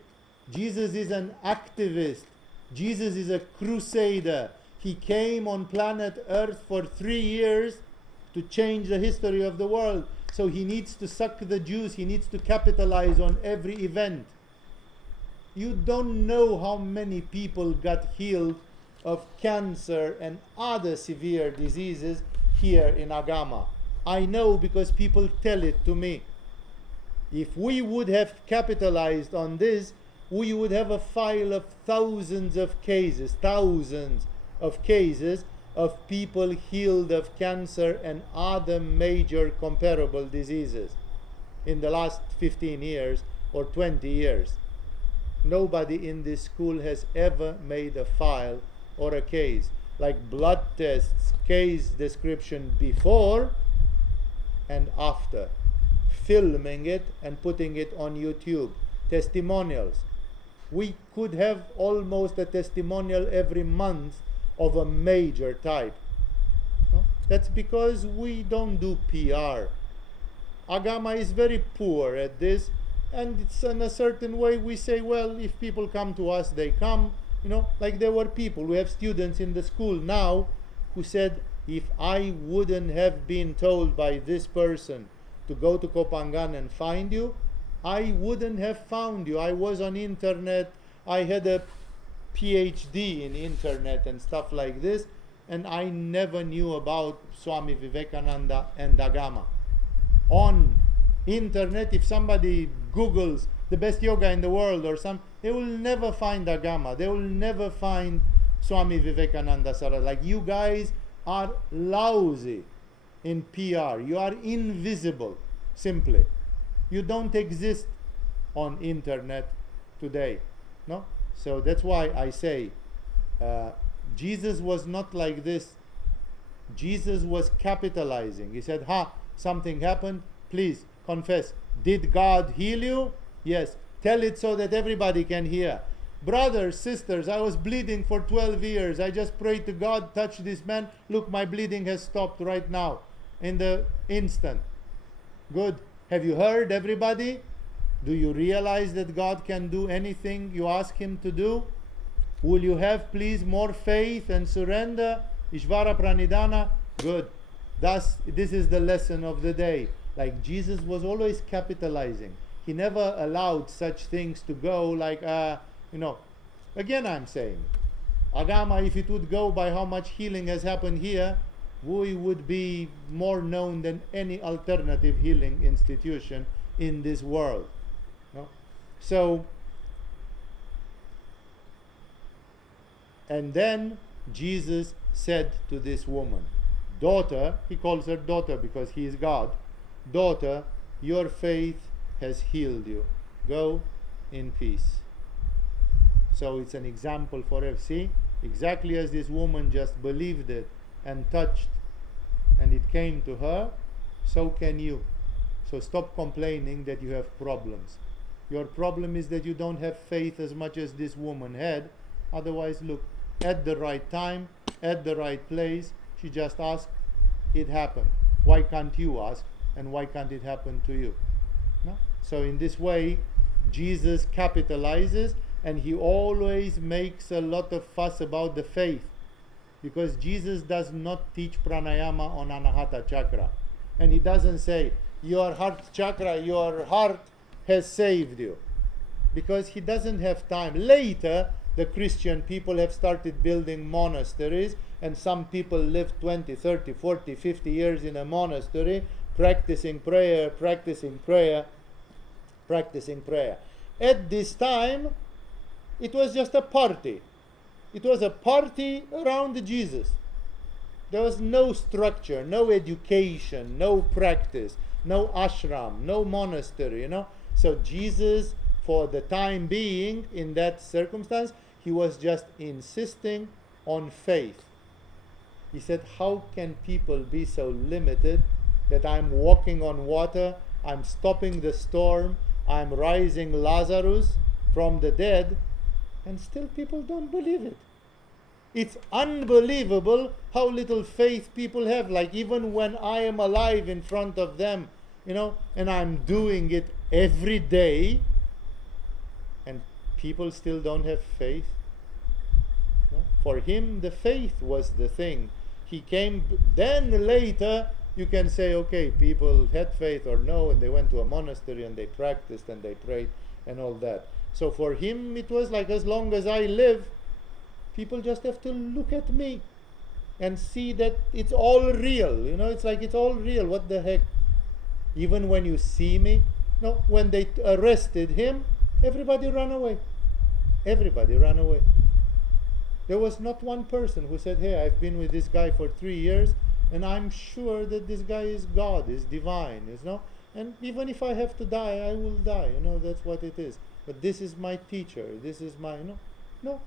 Jesus is an activist. Jesus is a crusader. He came on planet Earth for 3 years to change the history of the world. So he needs to suck the juice. He needs to capitalize on every event. You don't know how many people got healed of cancer and other severe diseases here in Agama. I know because people tell it to me. If we would have capitalized on this, we would have a file of thousands of cases of people healed of cancer and other major comparable diseases in the last 15 years or 20 years. Nobody in this school has ever made a file or a case, like blood tests, case description before and after, filming it and putting it on YouTube, testimonials. We could have almost a testimonial every month of a major type. No? That's because we don't do PR. Agama is very poor at this, and it's in a certain way we say, well, if people come to us, they come. Like there were people, we have students in the school now who said, if I wouldn't have been told by this person to go to Kopangan and find you, I wouldn't have found you. I was on internet, I had a PhD in internet and stuff like this, and I never knew about Swami Vivekananda and Agama. On internet, if somebody Googles the best yoga in the world or they will never find Agama. They will never find Swami Vivekananda Saraswati. Like, you guys are lousy in PR. You are invisible, simply. You don't exist on internet today. No? So that's why I say Jesus was not like this. Jesus was capitalizing. He said, something happened, please confess. Did God heal you? Yes. Tell it so that everybody can hear. Brothers, sisters, I was bleeding for 12 years. I just prayed to God, touch this man. Look, my bleeding has stopped right now, in the instant. Good. Have you heard, everybody? Do you realize that God can do anything you ask Him to do? Will you have, please, more faith and surrender? Ishvara Pranidhana? Good. Thus, this is the lesson of the day. Like, Jesus was always capitalizing. He never allowed such things to go like, again I'm saying, Agama, if it would go by how much healing has happened here, we would be more known than any alternative healing institution in this world. No? So, and then Jesus said to this woman, daughter, he calls her daughter because he is God, daughter, your faith has healed you. Go in peace. So it's an example for us. See, exactly as this woman just believed it and touched and it came to her, so can you. So stop complaining that you have problems. Your problem is that you don't have faith as much as this woman had. Otherwise, look, at the right time, at the right place, she just asked, it happened. Why can't you ask? And why can't it happen to you? No? So in this way, Jesus capitalizes, and he always makes a lot of fuss about the faith, because Jesus does not teach pranayama on anahata chakra, and he doesn't say your heart chakra, your heart has saved you, because he doesn't have time. Later, the Christian people have started building monasteries, and some people live 20, 30, 40, 50 years in a monastery, practicing prayer. At this time, it was just a party. It was a party around Jesus. There was no structure, no education, no practice, no ashram, no monastery, So Jesus, for the time being, in that circumstance, he was just insisting on faith. He said, how can people be so limited that I'm walking on water, I'm stopping the storm, I'm rising Lazarus from the dead, and still people don't believe it? It's unbelievable how little faith people have. Like, even when I am alive in front of them, and I'm doing it every day, and people still don't have faith. For him, the faith was the thing. He came, then later you can say, okay, people had faith or no, and they went to a monastery and they practiced and they prayed and all that. So for him, it was like, as long as I live, people just have to look at me and see that it's all real. It's like, it's all real. What the heck? Even when you see me, when they arrested him, everybody ran away. Everybody ran away. There was not one person who said, hey, I've been with this guy for 3 years, and I'm sure that this guy is God, is divine, and even if I have to die, I will die. That's what it is. But this is my teacher. This is my, No.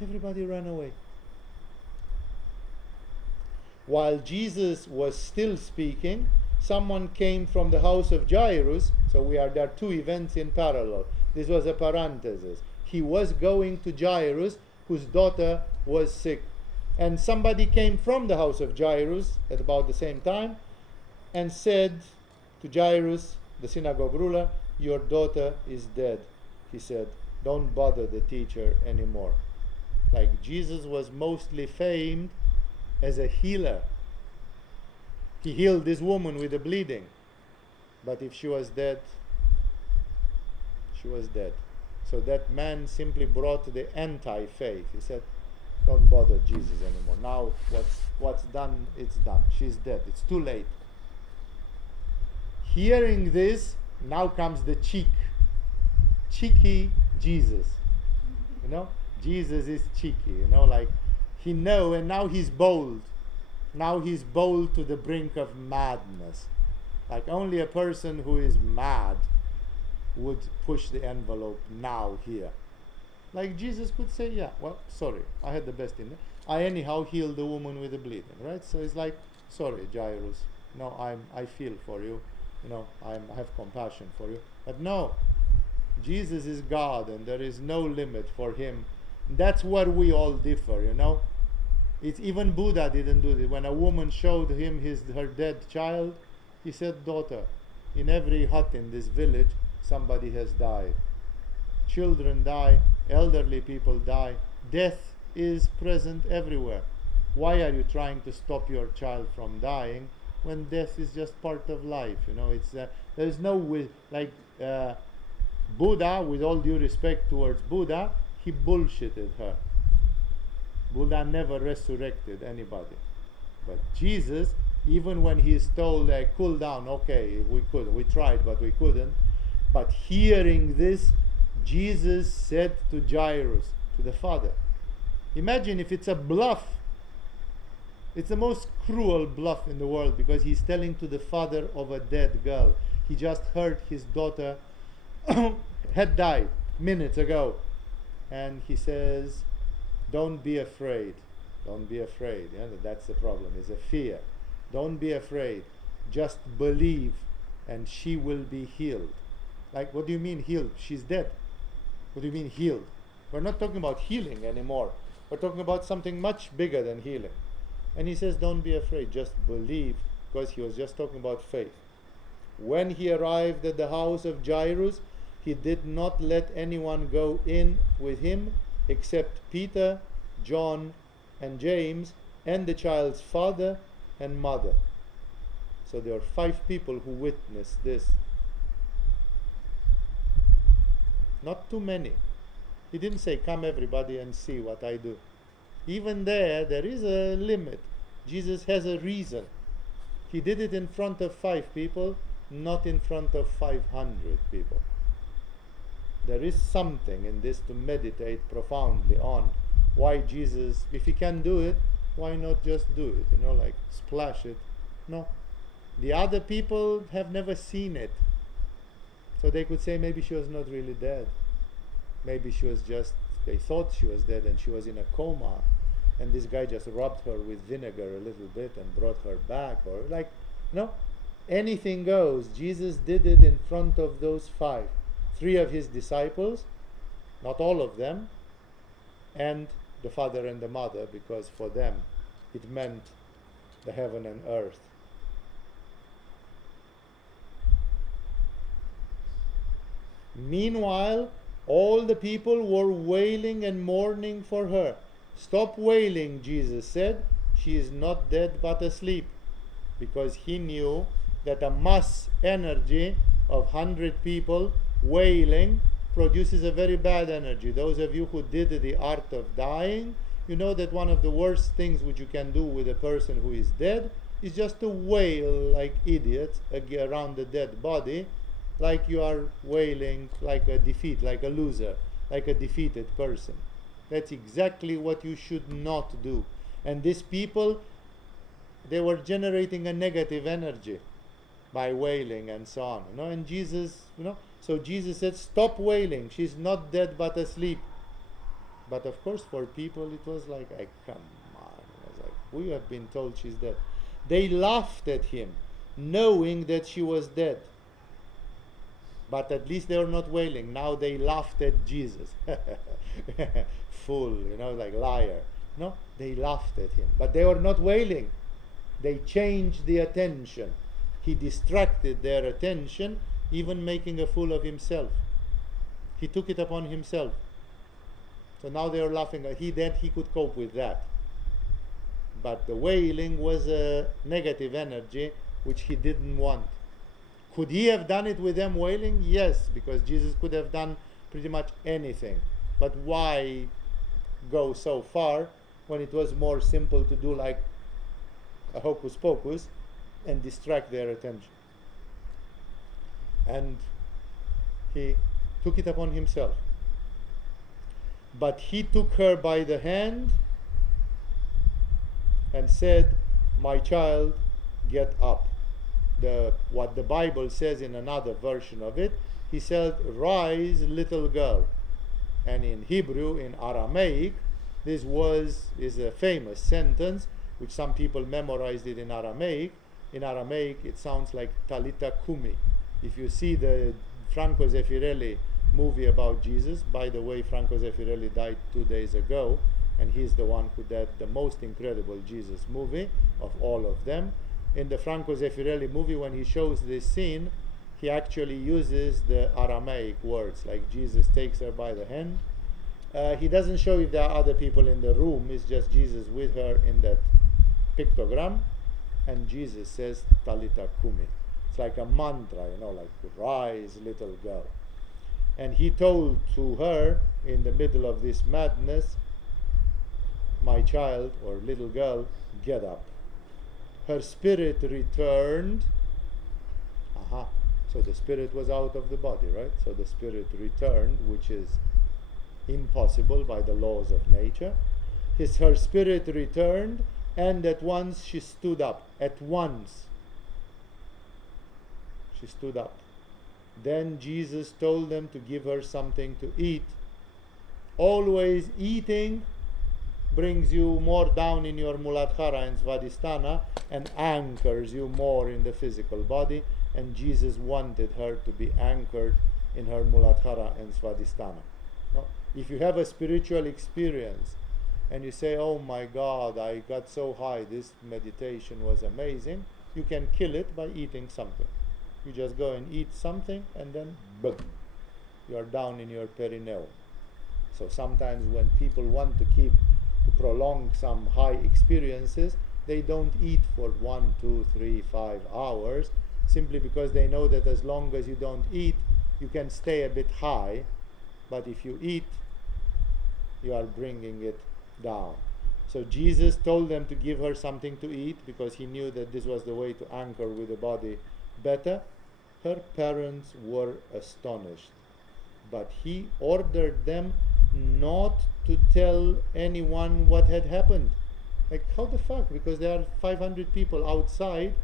Everybody ran away. While Jesus was still speaking, someone came from the house of Jairus. So there are two events in parallel. This was a parenthesis. He was going to Jairus, whose daughter was sick. And somebody came from the house of Jairus at about the same time and said to Jairus, the synagogue ruler, your daughter is dead. He said, don't bother the teacher anymore. Like, Jesus was mostly famed as a healer. He healed this woman with the bleeding. But if she was dead, she was dead. So that man simply brought the anti-faith. He said, don't bother Jesus anymore. Now what's done, it's done. She's dead. It's too late. Hearing this, now comes the cheeky Jesus. Jesus is cheeky, like he know, and now he's bold. Now he's bold to the brink of madness. Like, only a person who is mad would push the envelope now here. Like, Jesus could say, yeah, well, sorry, I had the best in there. I anyhow healed the woman with the bleeding, right? So it's like, sorry, Jairus. No, I feel for you. I have compassion for you. But no, Jesus is God, and there is no limit for him. That's where we all differ, It's even Buddha didn't do this. When a woman showed him her dead child, he said, daughter, in every hut in this village, somebody has died. Children die, elderly people die. Death is present everywhere. Why are you trying to stop your child from dying when death is just part of life? There is no Buddha, with all due respect towards Buddha, he bullshitted her. Buddha never resurrected anybody. But Jesus, even when he is told, cool down, okay, we tried, but we couldn't. But hearing this, Jesus said to Jairus, to the father, imagine if it's a bluff. It's the most cruel bluff in the world, because he's telling to the father of a dead girl. He just heard his daughter had died minutes ago. And he says, don't be afraid. Don't be afraid. That's the problem, is a fear. Don't be afraid. Just believe, and she will be healed. Like, what do you mean healed? She's dead. What do you mean healed? We're not talking about healing anymore. We're talking about something much bigger than healing. And he says, don't be afraid, just believe, because he was just talking about faith. When he arrived at the house of Jairus, he did not let anyone go in with him except Peter, John, and James, and the child's father and mother. So there are 5 people who witnessed this. Not too many. He didn't say, come everybody and see what I do. Even there is a limit. Jesus has a reason. He did it in front of 5 people, not in front of 500 people. there is something in this to meditate profoundly on. Why Jesus, if he can do it, why not just do it? Like splash it. No. The other people have never seen it. So they could say maybe she was not really dead. Maybe she was just, they thought she was dead and she was in a coma. And this guy just rubbed her with vinegar a little bit and brought her back. Or anything goes. Jesus did it in front of those 5. 3 of his disciples, not all of them, and the father and the mother, because for them it meant the heaven and earth. Meanwhile, all the people were wailing and mourning for her. Stop wailing, Jesus said. She is not dead but asleep. Because he knew that a mass energy of 100 people wailing produces a very bad energy. Those of you who did the art of dying, you know that one of the worst things which you can do with a person who is dead is just to wail like idiots around the dead body, like you are wailing like a defeat, like a loser, like a defeated person. That's exactly what you should not do. And these people, they were generating a negative energy by wailing and so on. And Jesus, so Jesus said, stop wailing. She's not dead but asleep. But of course, for people, it was like, come on. It was like, we have been told she's dead. They laughed at him, knowing that she was dead. But at least they were not wailing. Now they laughed at Jesus. Fool, like liar. No, they laughed at him. But they were not wailing. They changed the attention. He distracted their attention, even making a fool of himself. He took it upon himself. So now they were laughing. He could cope with that. But the wailing was a negative energy which he didn't want. Could he have done it with them wailing? Yes, because Jesus could have done pretty much anything. But why go so far when it was more simple to do like a hocus pocus and distract their attention? And he took it upon himself. But he took her by the hand and said, my child, get up. What the Bible says in another version of it, he said, rise, little girl. And in Hebrew, in Aramaic, this is a famous sentence, which some people memorized it in Aramaic. In Aramaic, it sounds like Talita Kumi. If you see the Franco Zeffirelli movie about Jesus, by the way, Franco Zeffirelli died 2 days ago, and he's the one who did the most incredible Jesus movie of all of them. In the Franco Zeffirelli movie, when he shows this scene, he actually uses the Aramaic words, like Jesus takes her by the hand. He doesn't show if there are other people in the room, it's just Jesus with her in that pictogram, and Jesus says, Talita Kumi. It's like a mantra, like rise, little girl. And he told to her, in the middle of this madness, my child, or little girl, get up. Her spirit returned. So the spirit was out of the body, right? So the spirit returned, which is impossible by the laws of nature. Her spirit returned, and at once she stood up. At once she stood up. Then Jesus told them to give her something to eat. Always eating brings you more down in your Muladhara and Svadhisthana and anchors you more in the physical body. And Jesus wanted her to be anchored in her Muladhara and Svadhisthana. No? If you have a spiritual experience and you say, oh my God, I got so high, this meditation was amazing, you can kill it by eating something. You just go and eat something and then boom, you are down in your perineum. So sometimes when people want to prolong some high experiences, they don't eat for 1, 2, 3, 5 hours, simply because they know that as long as you don't eat, you can stay a bit high, but if you eat, you are bringing it down. So Jesus told them to give her something to eat because he knew that this was the way to anchor with the body better. Her parents were astonished. but he ordered them not to tell anyone what had happened. Like, how the fuck? Because there are 500 people outside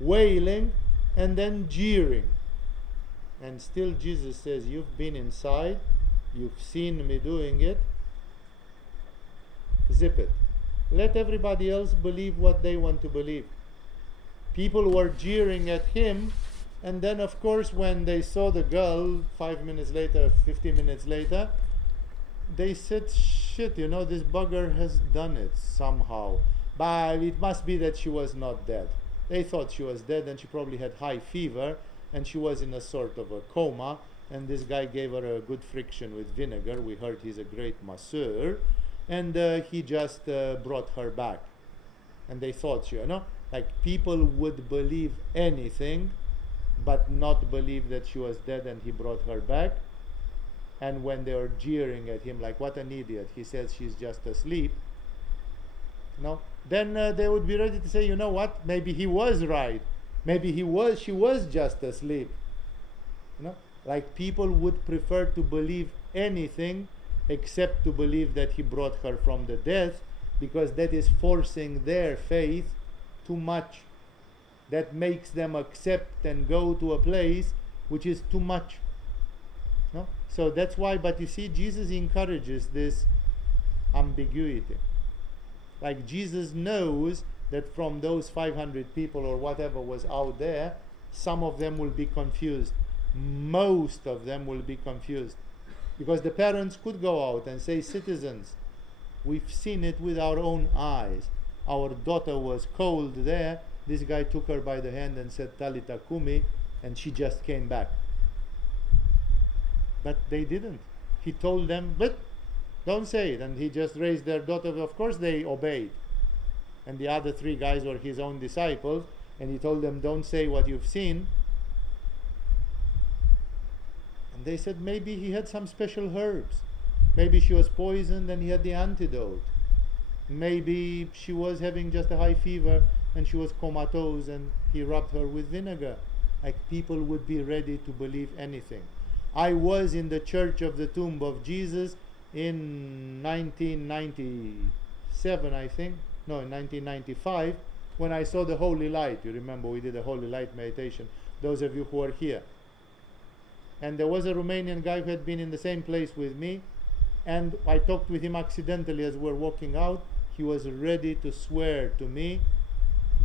wailing and then jeering. And still Jesus says, you've been inside, you've seen me doing it, zip it. Let everybody else believe what they want to believe. People were jeering at him, and then of course when they saw the girl 5 minutes later, 50 minutes later, they said, shit, this bugger has done it somehow. But it must be that she was not dead. They thought she was dead, and she probably had high fever, and she was in a sort of a coma, and this guy gave her a good friction with vinegar. We heard he's a great masseur, and he just brought her back. And they thought, like people would believe anything, but not believe that she was dead and he brought her back. And when they were jeering at him, like, what an idiot, he says she's just asleep. Then they would be ready to say, you know what, maybe he was right. Maybe she was just asleep. Like people would prefer to believe anything except to believe that he brought her from the death, because that is forcing their faith too much. That makes them accept and go to a place which is too much. So that's why, but you see, Jesus encourages this ambiguity. Like Jesus knows that from those 500 people or whatever was out there, some of them will be confused. Most of them will be confused. Because the parents could go out and say, citizens, we've seen it with our own eyes. Our daughter was cold there. This guy took her by the hand and said, Talita Kumi, and she just came back. But they didn't. He told them, but don't say it. And he just raised their daughter. Of course they obeyed. And the other 3 guys were his own disciples. And he told them, don't say what you've seen. And they said maybe he had some special herbs. Maybe she was poisoned and he had the antidote. Maybe she was having just a high fever and she was comatose and he rubbed her with vinegar. Like people would be ready to believe anything. I was in the Church of the Tomb of Jesus in 1997, I think. No, in 1995, when I saw the Holy Light. You remember we did a Holy Light meditation, those of you who are here. And there was a Romanian guy who had been in the same place with me, and I talked with him accidentally as we were walking out. He was ready to swear to me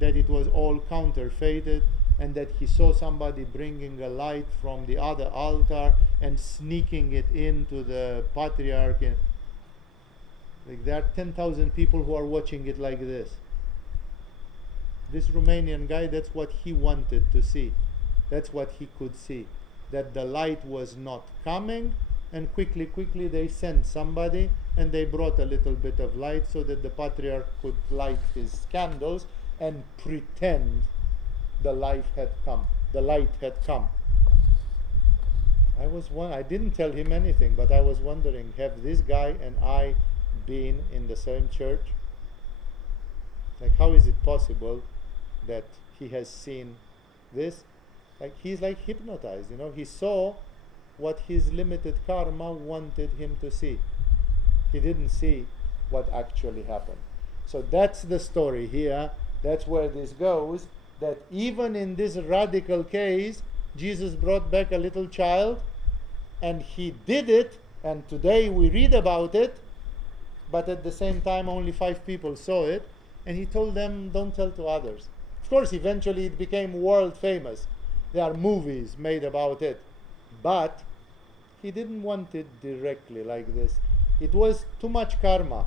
that it was all counterfeited, and that he saw somebody bringing a light from the other altar and sneaking it into the patriarch. And like there are 10,000 people who are watching it like this. This Romanian guy, that's what he wanted to see. That's what he could see. That the light was not coming, and quickly they sent somebody and they brought a little bit of light so that the patriarch could light his candles and pretend the light had come. I didn't tell him anything, but I was wondering, have this guy and I been in the same church? Like, how is it possible that he has seen this? Like, he's like hypnotized, he saw what his limited karma wanted him to see. He didn't see what actually happened. So that's the story here. That's where this goes, that even in this radical case, Jesus brought back a little child, and he did it, and today we read about it, but at the same time only 5 people saw it, and he told them, don't tell to others. Of course, eventually it became world famous. There are movies made about it, but he didn't want it directly like this. It was too much karma,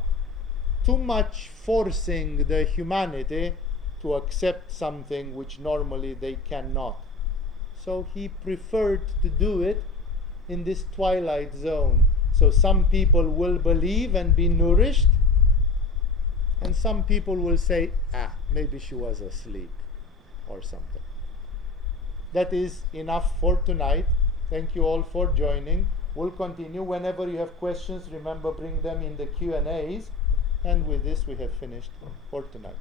too much forcing the humanity to accept something which normally they cannot. So he preferred to do it in this twilight zone. So some people will believe and be nourished, and some people will say, maybe she was asleep or something. That is enough for tonight. Thank you all for joining. We'll continue. Whenever you have questions, remember, bring them in the Q&As. And with this, we have finished for tonight.